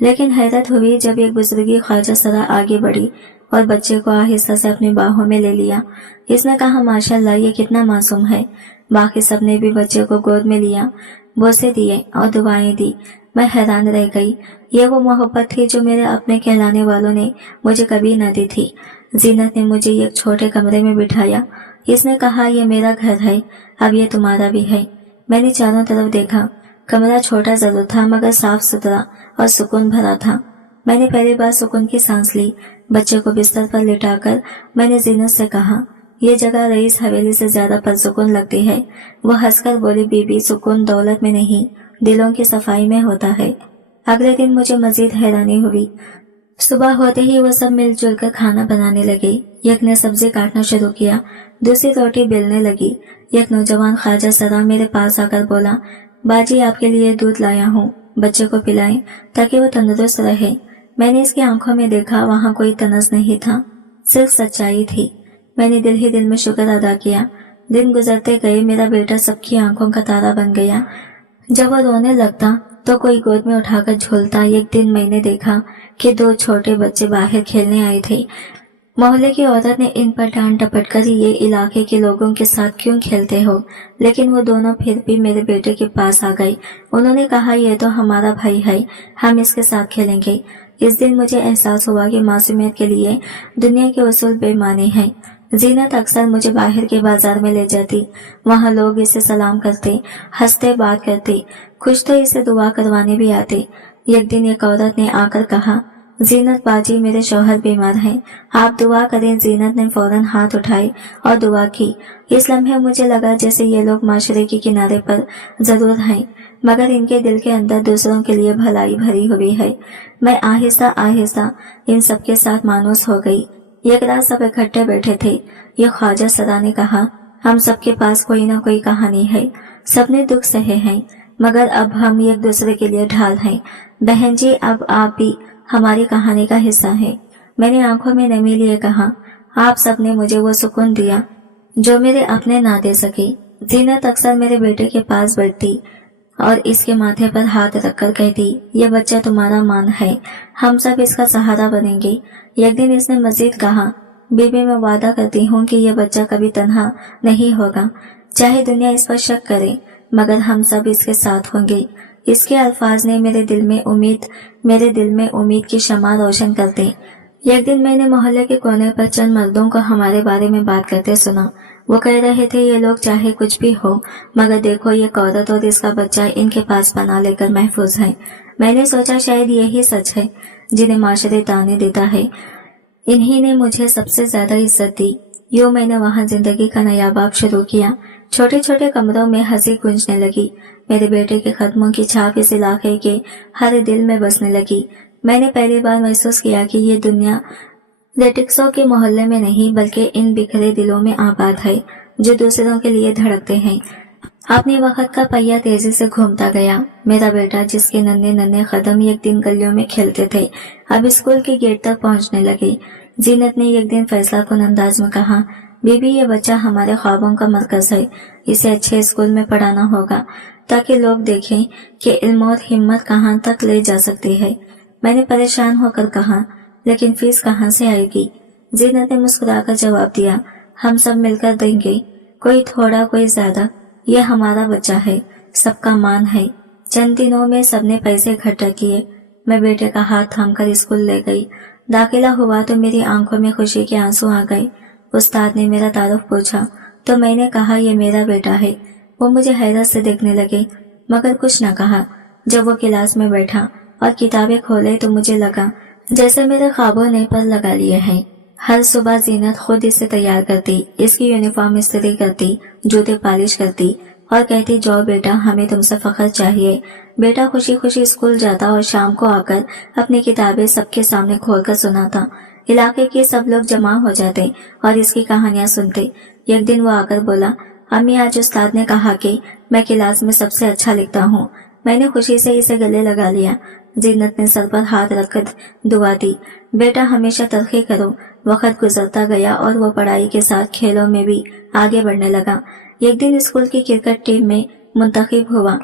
लेकिन हैरत हुई जब एक बुजुर्गी ख्वाजा सरा आगे बढ़ी और बच्चे को आहिस्ता से अपनी बाहों में ले लिया। इसने कहा, माशाल्लाह, ये कितना मासूम है। बाकी सबने भी बच्चे को गोद में लिया, बोसे दिए और दुआएं दी। मैं हैरान रह गई। ये वो मोहब्बत थी जो मेरे अपने कहलाने वालों ने मुझे कभी न दी थी। जीनत ने मुझे एक छोटे कमरे में बिठाया। इसने कहा, ये मेरा घर है, अब ये तुम्हारा भी है। मैंने चारों तरफ देखा। कमरा छोटा जरूर था मगर साफ सुथरा और सुकून भरा था। मैंने पहली बार सुकून की सांस ली। बच्चे को बिस्तर पर लिटाकर मैंने जीनत से कहा, ये जगह रईस हवेली से ज्यादा परसुकून लगती है। वो हंसकर बोली, बीबी, सुकून दौलत में नहीं, दिलों की सफाई में होता है। अगले दिन मुझे मजीद हैरानी हुई। सुबह होते ही वो सब मिलजुल कर खाना बनाने लगे। एक ने सब्जी काटना शुरू किया, दूसरी रोटी बेलने लगी। एक नौजवान ख्वाजा सरा मेरे पास आकर बोला, बाजी, आपके लिए दूध लाया हूँ, बच्चे को पिलाएं ताकि वो तंदुरुस्त रहे। मैंने इसकी आंखों में देखा, वहाँ कोई तनस नहीं था, सिर्फ सच्चाई थी। मैंने दिल ही दिल में शुक्र अदा किया। दिन गुजरते गए, मेरा बेटा सबकी आंखों का तारा बन गया। जब वो रोने लगता तो कोई गोद में उठाकर झूलता। एक दिन मैंने देखा कि 2 छोटे बच्चे बाहर खेलने आए थे। मोहल्ले की औरत ने इन पर डांट डपट कर, ये इलाके के लोगों के साथ क्यों खेलते हो? लेकिन वो दोनों फिर भी मेरे बेटे के पास आ गए। उन्होंने कहा, ये तो हमारा भाई है, हम इसके साथ खेलेंगे। इस दिन मुझे एहसास हुआ कि मासूमियत के लिए दुनिया के उसूल बेमानी हैं। जीनत अक्सर मुझे बाहर के बाजार में ले जाती। वहाँ लोग इसे सलाम करते, हंसते, बात करते, कुछ तो इसे दुआ करवाने भी आते। एक दिन एक औरत ने आकर कहा, जीनत बाजी, मेरे शौहर बीमार हैं, आप दुआ करें। जीनत ने फौरन हाथ उठाए और दुआ की। इस लम्हे मुझे लगा जैसे ये लोग माशरे के किनारे पर जरूर हैं, मगर इनके दिल के अंदर दूसरों के लिए भलाई भरी हुई है। मैं आहिस्ता आहिस्ता इन सबके साथ मानूस हो गई। एक रात सब इकट्ठे बैठे थे। ये ख्वाजा सरा ने कहा, हम सबके पास कोई ना कोई कहानी है, सबने दुख सहे हैं, मगर अब हम एक दूसरे के लिए ढाल हैं। बहन जी, अब आप भी हमारी कहानी का हिस्सा हैं। मैंने आंखों में नमी लिए कहा, आप सबने मुझे वो सुकून दिया जो मेरे अपने ना दे सके। जीनत अक्सर मेरे बेटे के पास बैठती और इसके माथे पर हाथ रखकर कहती, ये बच्चा तुम्हारा मान है, हम सब इसका सहारा बनेंगे। एक दिन इसने मजीद कहा, बीबी, मैं वादा करती हूँ कि यह बच्चा कभी तन्हा नहीं होगा, चाहे दुनिया इस पर शक करे, मगर हम सब इसके साथ होंगे। इसके अल्फाज ने मेरे दिल में उम्मीद की शमा रोशन कर दी। एक दिन मैंने मोहल्ले के कोने पर चंद मर्दों को हमारे बारे में बात करते सुना। वो कह रहे थे, ये लोग चाहे कुछ भी हो, मगर देखो, ये औरत और इसका बच्चा इनके पास पनाह लेकर महफूज है। मैंने सोचा शायद यही सच है जिन्हें माशरे ताने देता है। इन्हीं ने मुझे सबसे ज्यादा इज्जत दी। यूं मैंने वहाँ जिंदगी का नया बाब शुरू किया। छोटे छोटे कमरों में हंसी गूंजने लगी। मेरे बेटे के कदमों की छाप इस इलाके के हर दिल में बसने लगी। मैंने पहली बार महसूस किया कि ये दुनिया लेटिक्सों के मोहल्ले में नहीं, बल्कि इन बिखरे दिलों में आबाद है जो दूसरों के लिए धड़कते हैं। अपने वक्त का पहिया तेजी से घूमता गया। मेरा बेटा, जिसके नन्हे नन्हे कदम एक दिन गलियों में खेलते थे, अब स्कूल के गेट तक पहुंचने लगे। जीनत ने एक दिन फैसलाकुन अंदाज में कहा, बीबी, ये बच्चा हमारे ख्वाबों का मरकज है, इसे अच्छे स्कूल में पढ़ाना होगा ताकि लोग देखें कि इल्म और हिम्मत कहाँ तक ले जा सकती है। मैंने परेशान होकर कहा, लेकिन फीस कहाँ से आएगी? जीनत ने मुस्कुराकर जवाब दिया, हम सब मिलकर देंगे, कोई थोड़ा कोई ज्यादा, यह हमारा बच्चा है, सबका मान है। चंद दिनों में सबने पैसे इकट्ठा किए। मैं बेटे का हाथ थामकर स्कूल ले गई। दाखिला हुआ तो मेरी आंखों में खुशी के आंसू आ गए। उस्ताद ने मेरा तारुफ पूछा तो मैंने कहा, ये मेरा बेटा है। वो मुझे हैरत से देखने लगे मगर कुछ न कहा। जब वो क्लास में बैठा और किताबें खोले तो मुझे लगा जैसे मेरे ख्वाबों ने पर लगा लिए हैं। हर सुबह जीनत खुद इसे तैयार करती, इसकी यूनिफॉर्म इस्त्री करती, जूते पॉलिश करती और कहती, जाओ बेटा, हमें तुमसे फख्र चाहिए। बेटा खुशी खुशी स्कूल जाता और शाम को आकर अपनी किताबें सबके सामने खोलकर सुनाता। इलाके के सब लोग जमा हो जाते और इसकी कहानियां सुनते। एक दिन वो आकर बोला, अम्मी, आज उस्ताद ने कहा कि मैं क्लास में सबसे अच्छा लिखता हूँ। मैंने खुशी से इसे गले लगा लिया। जीनत ने सर पर हाथ रखकर दुआ दी, बेटा हमेशा तरक्की करो। वक्त गुजरता गया और वो पढ़ाई के साथ खेलों में भी आगे बढ़ने लगा। एक दिन स्कूल की क्रिकेट टीम में मुंतखब हुआ।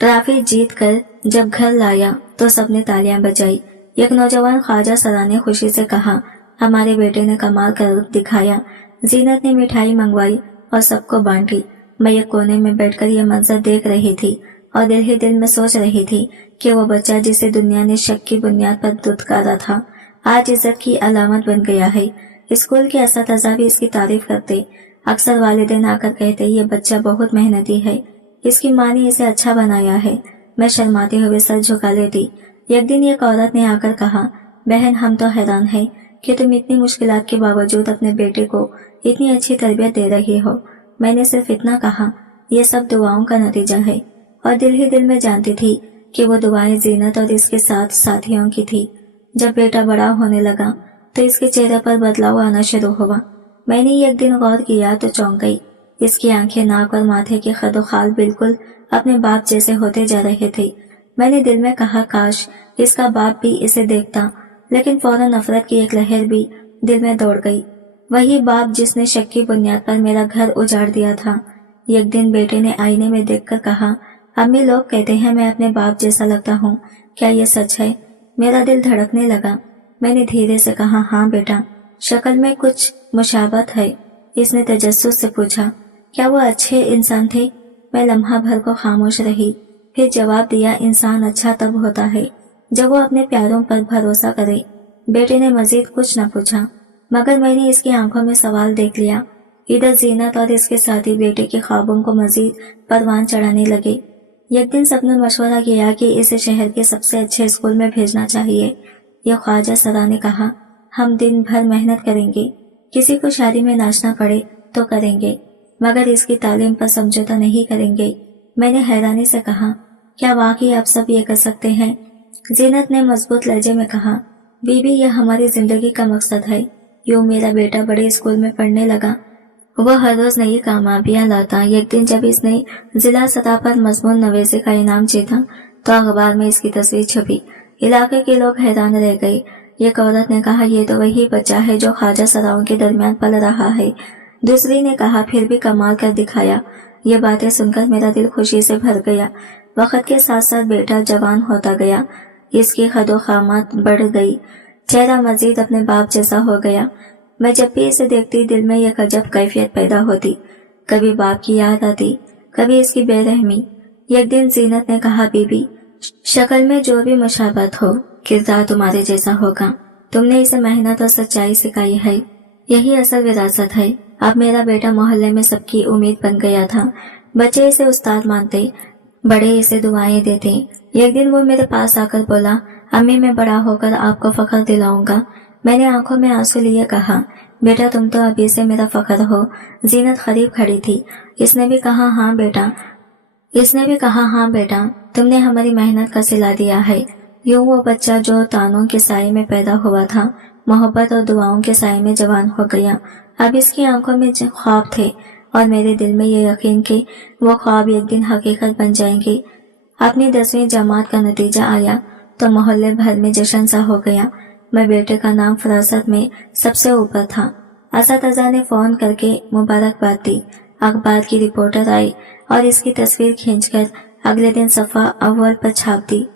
ट्रॉफी जीत कर जब घर लाया तो सबने तालियां बजाई। एक नौजवान ख्वाजा सरा ने खुशी से कहा, हमारे बेटे ने कमाल कर दिखाया। जीनत ने मिठाई मंगवाई और सबको बांटी। मैं एक कोने में बैठकर यह मंजर देख रही थी और दिल ही दिल में सोच रही थी कि वो बच्चा जिसे दुनिया ने शक की बुनियाद पर दुत्कारा था, आज इज्जत की अलामत बन गया है। स्कूल के असातिज़ा भी इसकी तारीफ करते। अक्सर वालिदैन आकर कहते, ये बच्चा बहुत मेहनती है, इसकी माँ ने इसे अच्छा बनाया है। मैं शर्माते हुए सर झुका लेती। एक दिन एक औरत ने आकर कहा, बहन, हम तो हैरान हैं कि तुम इतनी मुश्किलात के बावजूद अपने बेटे को इतनी अच्छी तरबियत दे रही हो। मैंने सिर्फ इतना कहा, ये सब दुआओं का नतीजा है, और दिल ही दिल में जानती थी कि वो दुआएं जीनत और इसके साथ साथियों की थी। जब बेटा बड़ा होने लगा तो इसके चेहरे पर बदलाव आना शुरू हुआ। मैंने एक दिन गौर किया तो चौंक गई। इसकी आंखें, नाक और माथे के खदोखाल बिल्कुल अपने बाप जैसे होते जा रहे थे। मैंने दिल में कहा, काश इसका बाप भी इसे देखता, लेकिन फौरन नफरत की एक लहर भी दिल में दौड़ गई। वही बाप जिसने शक की बुनियाद पर मेरा घर उजाड़ दिया था। एक दिन बेटे ने आईने में देखकर कहा, अम्मी, लोग कहते हैं मैं अपने बाप जैसा लगता हूँ, क्या ये सच है? मेरा दिल धड़कने लगा। मैंने धीरे से कहा, हाँ बेटा, शक्ल में कुछ मुशाबत है। इसने तजस्सुस से पूछा, क्या वो अच्छे इंसान थे? मैं लम्हा भर को खामोश रही, फिर जवाब दिया, इंसान अच्छा तब होता है जब वो अपने प्यारों पर भरोसा करे। बेटे ने मजीद कुछ न पूछा, मगर मैंने इसकी आंखों में सवाल देख लिया। इधर जीनत और इसके साथी बेटे के ख्वाबों को मजीद परवान चढ़ाने लगे। एक दिन सबने मशवरा किया कि इसे शहर के सबसे अच्छे स्कूल में भेजना चाहिए। यह ख्वाजा सरा ने कहा, हम दिन भर मेहनत करेंगे, किसी को शादी में नाचना पड़े तो करेंगे, मगर इसकी तालीम पर समझौता नहीं करेंगे। मैंने हैरानी से कहा, क्या वाकई आप सब ये कर सकते हैं? जीनत ने मजबूत लहजे में कहा, बीबी, यह हमारी जिंदगी का मकसद है। यूं मेरा बेटा बड़े स्कूल में पढ़ने लगा। वह हर रोज नई कामयाबियां लाता। एक दिन जब इसने जिला सतह पर मजमून नवेसे का इनाम जीता तो अखबार में इसकी तस्वीर छपी। इलाके के लोग हैरान रह गए। एक औरत ने कहा, ये तो वही बच्चा है जो ख्वाजा सराओं के दरमियान पल रहा है। दूसरी ने कहा, फिर भी कमाल कर दिखाया। ये बातें सुनकर मेरा दिल खुशी से भर गया। वक्त के साथ साथ बेटा जवान होता गया, इसकी खदोखामत बढ़ गई, चेहरा मजीद अपने बाप जैसा हो गया। मैं जब भी इसे देखती दिल में एक अजब कैफियत पैदा होती, कभी बाप की याद आती, कभी इसकी बेरहमी। एक दिन जीनत ने कहा, बीबी, शक्ल में जो भी मुशाबत हो, किरदार तुम्हारे जैसा होगा। तुमने इसे मेहनत और सच्चाई सिखाई है, यही असल विरासत है। अब मेरा बेटा मोहल्ले में सबकी उम्मीद बन गया था। बच्चे इसे उस्ताद मानते, बड़े इसे दुआएं देते। एक दिन वो मेरे पास आकर बोला, अम्मी, मैं बड़ा होकर आपको फख्र दिलाऊंगा। मैंने आंखों में आंसू लिए कहा, बेटा, तुम तो अभी से मेरा फख्र हो। जीनत करीब खड़ी थी। इसने भी कहा, हाँ बेटा, तुमने हमारी मेहनत का सिला दिया है। यूं वो बच्चा जो तानों के साए में पैदा हुआ था, मोहब्बत और दुआओं के साए में जवान हो गया। अब इसकी आंखों में ख्वाब थे और मेरे दिल में ये यकीन कि वो ख्वाब एक दिन हकीकत बन जाएंगे। अपनी 10वीं जमात का नतीजा आया तो मोहल्ले भर में जश्न सा हो गया। मैं बेटे का नाम फरासत में सबसे ऊपर था। असातिज़ा ने फोन करके मुबारकबाद दी। अखबार की रिपोर्टर आई और इसकी तस्वीर खींचकर अगले दिन सफा अव्वल पर छाप दी।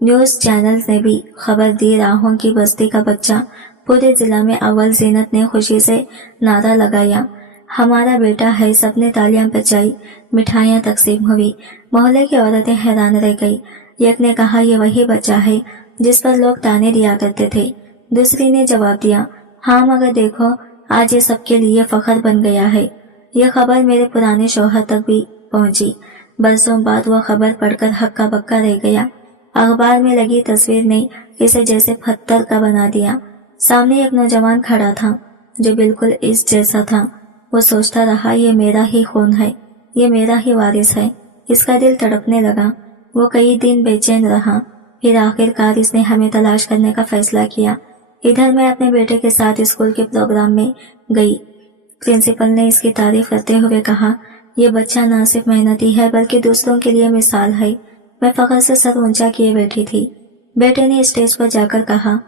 न्यूज चैनल्स ने भी खबर दी, राहों की बस्ती का बच्चा पूरे जिला में अव्वल। जीनत ने खुशी से नारा लगाया, हमारा बेटा है। सबने तालियां बजाई, मिठाइयां तकसीम हुई। मोहल्ले की औरतें हैरान रह गई। एक ने कहा, ये वही बच्चा है जिस पर लोग ताने दिया करते थे। दूसरी ने जवाब दिया, हाँ, मगर देखो, आज ये सबके लिए फख्र बन गया है। ये खबर मेरे पुराने शौहर तक भी पहुंची। बरसों बाद वो खबर पढ़कर हक्का बक्का रह गया। अखबार में लगी तस्वीर ने इसे जैसे पत्थर का बना दिया। सामने एक नौजवान खड़ा था जो बिल्कुल इस जैसा था। वो सोचता रहा, ये मेरा ही खून है, ये मेरा ही वारिस है। इसका दिल तड़पने लगा। वो कई दिन बेचैन रहा। फिर आखिरकार इसने हमें तलाश करने का फैसला किया। इधर मैं अपने बेटे के साथ स्कूल के प्रोग्राम में गई। प्रिंसिपल ने इसकी तारीफ करते हुए कहा, ये बच्चा ना सिर्फ मेहनती है बल्कि दूसरों के लिए मिसाल है। मैं फख्र से सर ऊंचा किए बैठी थी। बेटे ने स्टेज पर जाकर कहा,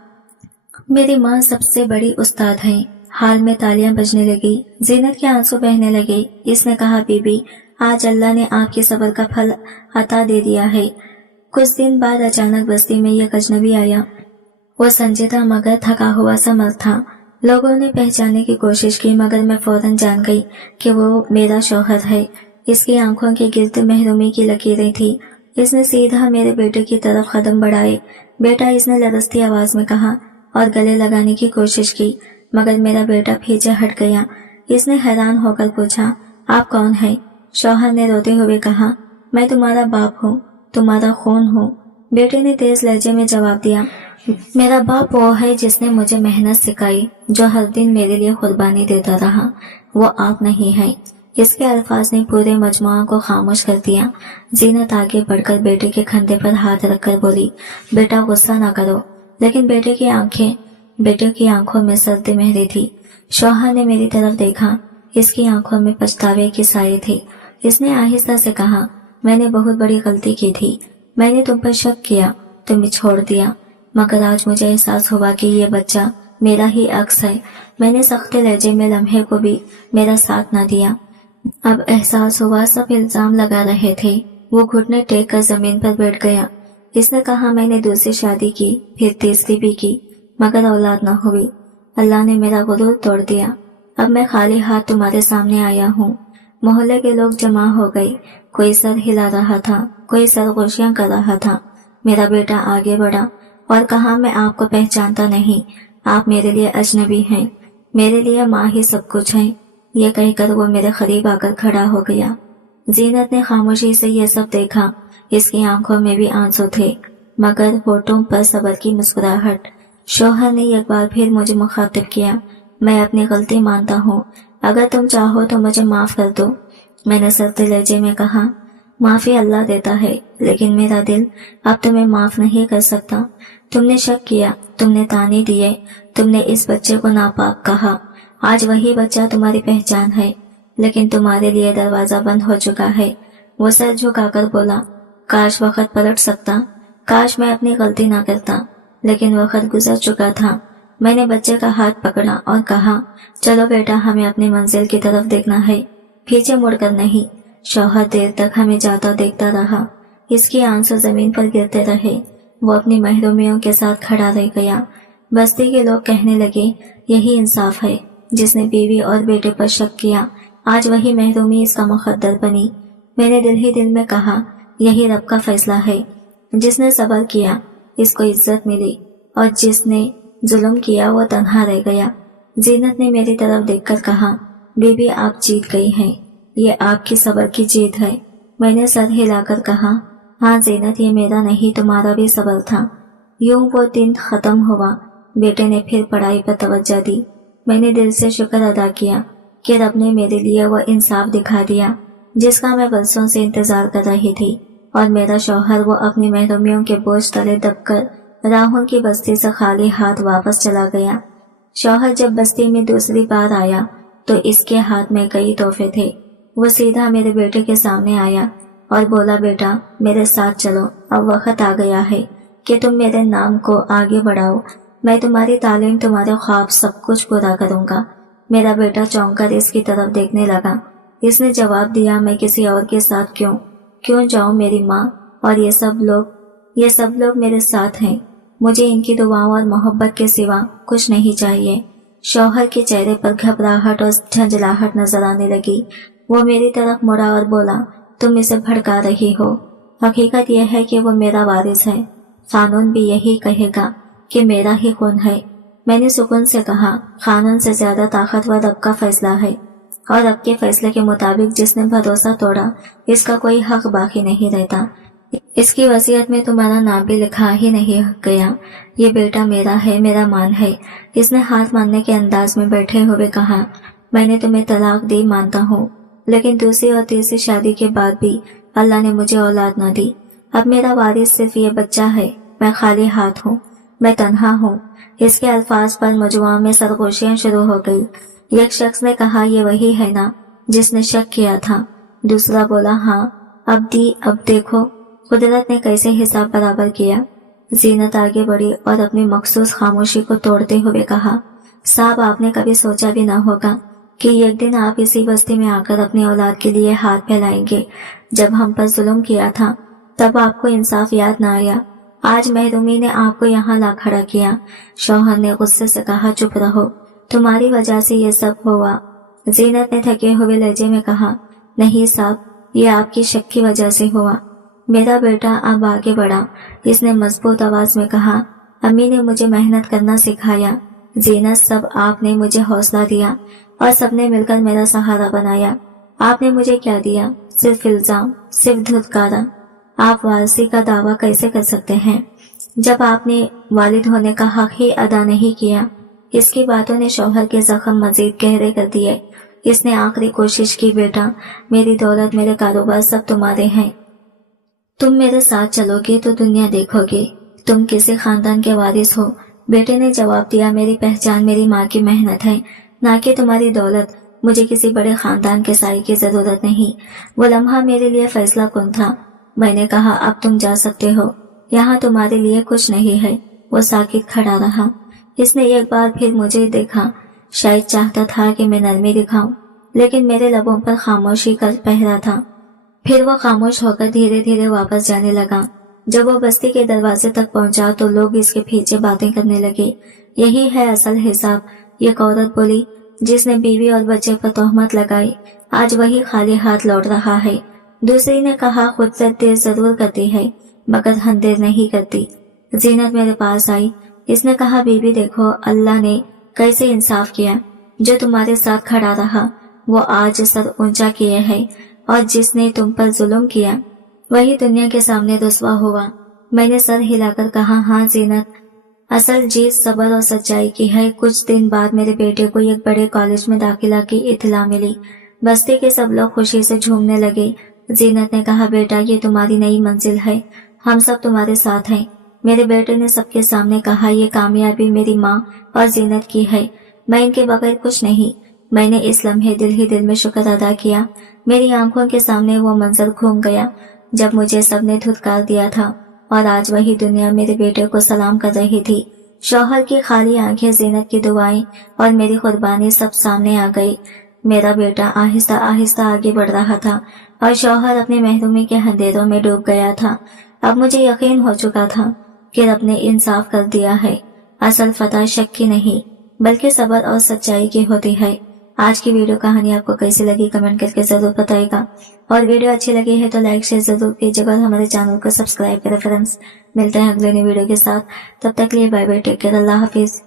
मेरी माँ सबसे बड़ी उस्ताद है। हाल में तालियां बजने लगी। जीनत के आंसू बहने लगे। इसने कहा, बीबी, आज अल्लाह ने आपके सब्र का फल अता दे दिया है। कुछ दिन बाद अचानक बस्ती में एक अजनबी आया। वो संजीदा मगर थका हुआ सा मर्द था। लोगों ने पहचानने की कोशिश की मगर मैं फौरन जान गई कि वो मेरा शौहर है। इसकी आंखों के गिर्द महरूमी की लकीरें थी। इसने सीधा मेरे बेटे की तरफ कदम बढ़ाए। बेटा, इसने लरजती आवाज में कहा और गले लगाने की कोशिश की मगर मेरा बेटा पीछे हट गया। इसने हैरान होकर पूछा, आप कौन है? शौहर ने रोते हुए कहा, मैं तुम्हारा बाप हूँ, तुम्हारा खून हूँ। बेटे ने तेज लहजे में जवाब दिया, मेरा बाप वो है जिसने मुझे मेहनत सिखाई, जो हर दिन मेरे लिए कुर्बानी देता रहा, वो आप नहीं है। इसके अल्फाज ने पूरे मजमुआ को खामोश कर दिया। जीनत आगे बढ़कर बेटे के कंधे पर हाथ रखकर बोली, बेटा गुस्सा ना करो। लेकिन बेटे की आंखों में सर्दी महरी थी। शौहर ने मेरी तरफ देखा। इसकी आंखों में पछतावे की साए थे। इसने आहिस्ता से कहा, मैंने बहुत बड़ी गलती की थी। मैंने तुम पर शक किया, तुम्हें छोड़ दिया, मगर आज मुझे एहसास हुआ कि ये बच्चा मेरा ही अक्स है। मैंने सख्त लहजे में लम्हे को भी मेरा साथ न दिया। अब एहसास हुआ सब इल्जाम लगा रहे थे। वो घुटने टेक कर जमीन पर बैठ गया। इसने कहा, मैंने दूसरी शादी की, फिर तीसरी भी की, मगर औलाद न हुई। अल्लाह ने मेरा गुरूर तोड़ दिया। अब मैं खाली हाथ तुम्हारे सामने आया हूँ। मोहल्ले के लोग जमा हो गए। कोई सर हिला रहा था, कोई सरगोशियां कर रहा था। मेरा बेटा आगे बढ़ा और कहा, मैं आपको पहचानता नहीं, आप मेरे लिए अजनबी हैं, मेरे लिए माँ ही सब कुछ है। ये कहकर वो मेरे करीब आकर खड़ा हो गया। जीनत ने खामोशी से ये सब देखा। इसकी आंखों में भी आंसू थे मगर होठों पर सब्र की मुस्कुराहट। शौहर ने एक बार फिर मुझे मुखातिब किया, मैं अपनी गलती मानता हूँ, अगर तुम चाहो तो मुझे माफ कर दो। मैंने सर्द लहजे में कहा, माफी अल्लाह देता है, लेकिन मेरा दिल अब तुम्हें माफ नहीं कर सकता। तुमने शक किया, तुमने ताने दिए, तुमने इस बच्चे को नापाक कहा। आज वही बच्चा तुम्हारी पहचान है, लेकिन तुम्हारे लिए दरवाजा बंद हो चुका है। वो सर झुकाकर बोला, काश वक्त पलट सकता, काश मैं अपनी गलती ना करता, लेकिन वक्त गुजर चुका था। मैंने बच्चे का हाथ पकड़ा और कहा, चलो बेटा, हमें अपनी मंजिल की तरफ देखना है, पीछे मुड़कर नहीं। शौहर देर तक हमें जाता देखता रहा। इसकी आंसू जमीन पर गिरते रहे। वो अपनी महरूमियों के साथ खड़ा रह गया। बस्ती के लोग कहने लगे, यही इंसाफ है। जिसने बीवी और बेटे पर शक किया, आज वही महरूमी इसका मुकद्दर बनी। मैंने दिल ही दिल में कहा, यही रब का फैसला है। जिसने सब्र किया, इसको इज्जत मिली, और जिसने जुल्म किया वो तन्हा रह गया। जीनत ने मेरी तरफ देखकर कहा, बीबी, आप जीत गई हैं, ये आपकी सब्र की जीत है। मैंने सर हिलाकर कहा, हाँ जीनत, ये मेरा नहीं, तुम्हारा भी सब्र था। यूं वो दिन खत्म हुआ। बेटे ने फिर पढ़ाई पर तवज्जो दी। मैंने दिल से शुक्र अदा किया कि रब ने मेरे लिए वो इंसाफ दिखा दिया जिसका मैं बरसों से इंतजार कर रही थी। और मेरा शौहर वो अपनी महरूमियों के बोझ तले दबकर राहुल की बस्ती से खाली हाथ वापस चला गया। शौहर जब बस्ती में दूसरी बार आया तो इसके हाथ में कई तोहफे थे। वो सीधा मेरे बेटे के सामने आया और बोला, बेटा, मेरे साथ चलो, अब वक्त आ गया है कि तुम मेरे नाम को आगे बढ़ाओ। मैं तुम्हारी तालीम, तुम्हारे ख्वाब, सब कुछ पूरा करूंगा। मेरा बेटा चौंक कर इसकी तरफ देखने लगा। इसने जवाब दिया, मैं किसी और के साथ क्यों जाऊं मेरी माँ, और ये सब लोग मेरे साथ हैं। मुझे इनकी दुआओं और मोहब्बत के सिवा कुछ नहीं चाहिए। शौहर के चेहरे पर घबराहट और झंझलाहट नजर आने लगी। वो मेरी तरफ मुड़ा और बोला, तुम इसे भड़का रही हो। हकीकत यह है कि वो मेरा वारिस है। कानून भी यही कहेगा कि मेरा ही खून है। मैंने सुकून से कहा, कानून से ज्यादा ताकतवर रब का फैसला है, और रब के फैसले के मुताबिक जिसने भरोसा तोड़ा, इसका कोई हक बाकी नहीं रहता। इसकी वसीयत में तुम्हारा नाम भी लिखा ही नहीं गया। ये बेटा मेरा है, मेरा मान है। इसने हाथ मारने के अंदाज में बैठे हुए कहा, मैंने तुम्हें तलाक दी मानता हूँ, लेकिन दूसरी और तीसरी शादी के बाद भी अल्लाह ने मुझे औलाद न दी। अब मेरा वारिस सिर्फ ये बच्चा है। मैं खाली हाथ हूँ, मैं तन्हा हूँ। इसके अल्फाज पर मजमुआ में सरगोशियां शुरू हो गई। एक शख्स ने कहा, ये वही है ना जिसने शक किया था। दूसरा बोला, हाँ, अब देखो कुदरत ने कैसे हिसाब बराबर किया। जीनत आगे बढ़ी और अपनी मखसूस खामोशी को तोड़ते हुए कहा, साहब, आपने कभी सोचा भी ना होगा कि एक दिन आप इसी बस्ती में आकर अपनी औलाद के लिए हाथ फैलाएंगे। जब हम पर जुल्म किया था तब आपको इंसाफ याद न आया। आज महरूमी ने आपको यहाँ ला खड़ा किया। शौहर ने गुस्से से कहा, चुप रहो, तुम्हारी वजह से ये सब हुआ। जीनत ने थके हुए लहजे में कहा, नहीं साहब, ये आपकी शक की वजह से हुआ। मेरा बेटा अब आगे बढ़ा। इसने मजबूत आवाज में कहा, अम्मी ने मुझे मेहनत करना सिखाया। जीनत, सब आपने मुझे हौसला दिया और सबने मिलकर मेरा सहारा बनाया। आपने मुझे क्या दिया? सिर्फ इल्जाम, सिर्फ धुतकारा। आप वारसी का दावा कैसे कर सकते हैं जब आपने वालिद होने का हक ही अदा नहीं किया? इसकी बातों ने शौहर के जख्म मजीद गहरे कर दिए। इसने आखिरी कोशिश की, बेटा, मेरी दौलत, मेरे कारोबार सब तुम्हारे हैं। तुम मेरे साथ चलोगे तो दुनिया देखोगे। तुम किसी खानदान के वारिस हो। बेटे ने जवाब दिया, मेरी पहचान मेरी माँ की मेहनत है, ना कि तुम्हारी दौलत। मुझे किसी बड़े खानदान के साई की जरूरत नहीं। वो लम्हा मेरे लिए फैसला कुन था। मैंने कहा, अब तुम जा सकते हो, यहाँ तुम्हारे लिए कुछ नहीं है। वो साकित खड़ा रहा। इसने एक बार फिर मुझे देखा। शायद चाहता था कि मैं नरमी दिखाऊं, लेकिन मेरे लबों पर खामोशी का पहरा था। फिर वो खामोश होकर धीरे धीरे वापस जाने लगा। जब वो बस्ती के दरवाजे तक पहुंचा तो लोग इसके पीछे बातें करने लगे। यही है असल हिसाब, एक औरत बोली, जिसने बीवी और बच्चे पर तोहमत लगाई, आज वही खाली हाथ लौट रहा है। दूसरी ने कहा, खुदसत देर जरूर करती है मगर हंदेर नहीं करती। जीनत मेरे पास आई। इसने कहा, बीबी देखो, अल्लाह ने कैसे इंसाफ किया। जो तुम्हारे साथ खड़ा रहा वो आज सर ऊंचा किए है, और जिसने तुम पर जुल्म किया वही दुनिया के सामने रुसवा हुआ। मैंने सर हिलाकर कहा, हाँ जीनत, असल जीत सब्र और सच्चाई की है। कुछ दिन बाद मेरे बेटे को एक बड़े कॉलेज में दाखिला की इत्तला मिली। बस्ती के सब लोग खुशी से झूमने लगे। जीनत ने कहा, बेटा, ये तुम्हारी नई मंजिल है, हम सब तुम्हारे साथ हैं। मेरे बेटे ने सबके सामने कहा, ये कामयाबी मेरी माँ और जीनत की है, मैं इनके बगैर कुछ नहीं। मैंने इस लम्हे दिल ही दिल में शुक्र अदा किया। मेरी आंखों के सामने वो मंजर घूम गया जब मुझे सबने धुतकार दिया था, और आज वही दुनिया मेरे बेटे को सलाम कर रही थी। शौहर की खाली आंखें, जीनत की दुआएं और मेरी कुर्बानी सब सामने आ गई। मेरा बेटा आहिस्ता आहिस्ता आगे बढ़ रहा था और शौहर अपने महरूमी के अंधेरों में डूब गया था। अब मुझे यकीन हो चुका था कि रब ने इंसाफ कर दिया है। असल फतह शक की नहीं बल्कि सब्र और सच्चाई की होती है। आज की वीडियो कहानी आपको कैसी लगी कमेंट करके जरूर बताइएगा, और वीडियो अच्छी लगी है तो लाइक शेयर जरूर कीजिएगा और हमारे चैनल को सब्सक्राइब करें फ्रेंड्स। मिलते हैं अगले नई वीडियो के साथ, तब तक के लिए बाय बाय, टेक केयर, अल्लाह हाफिज।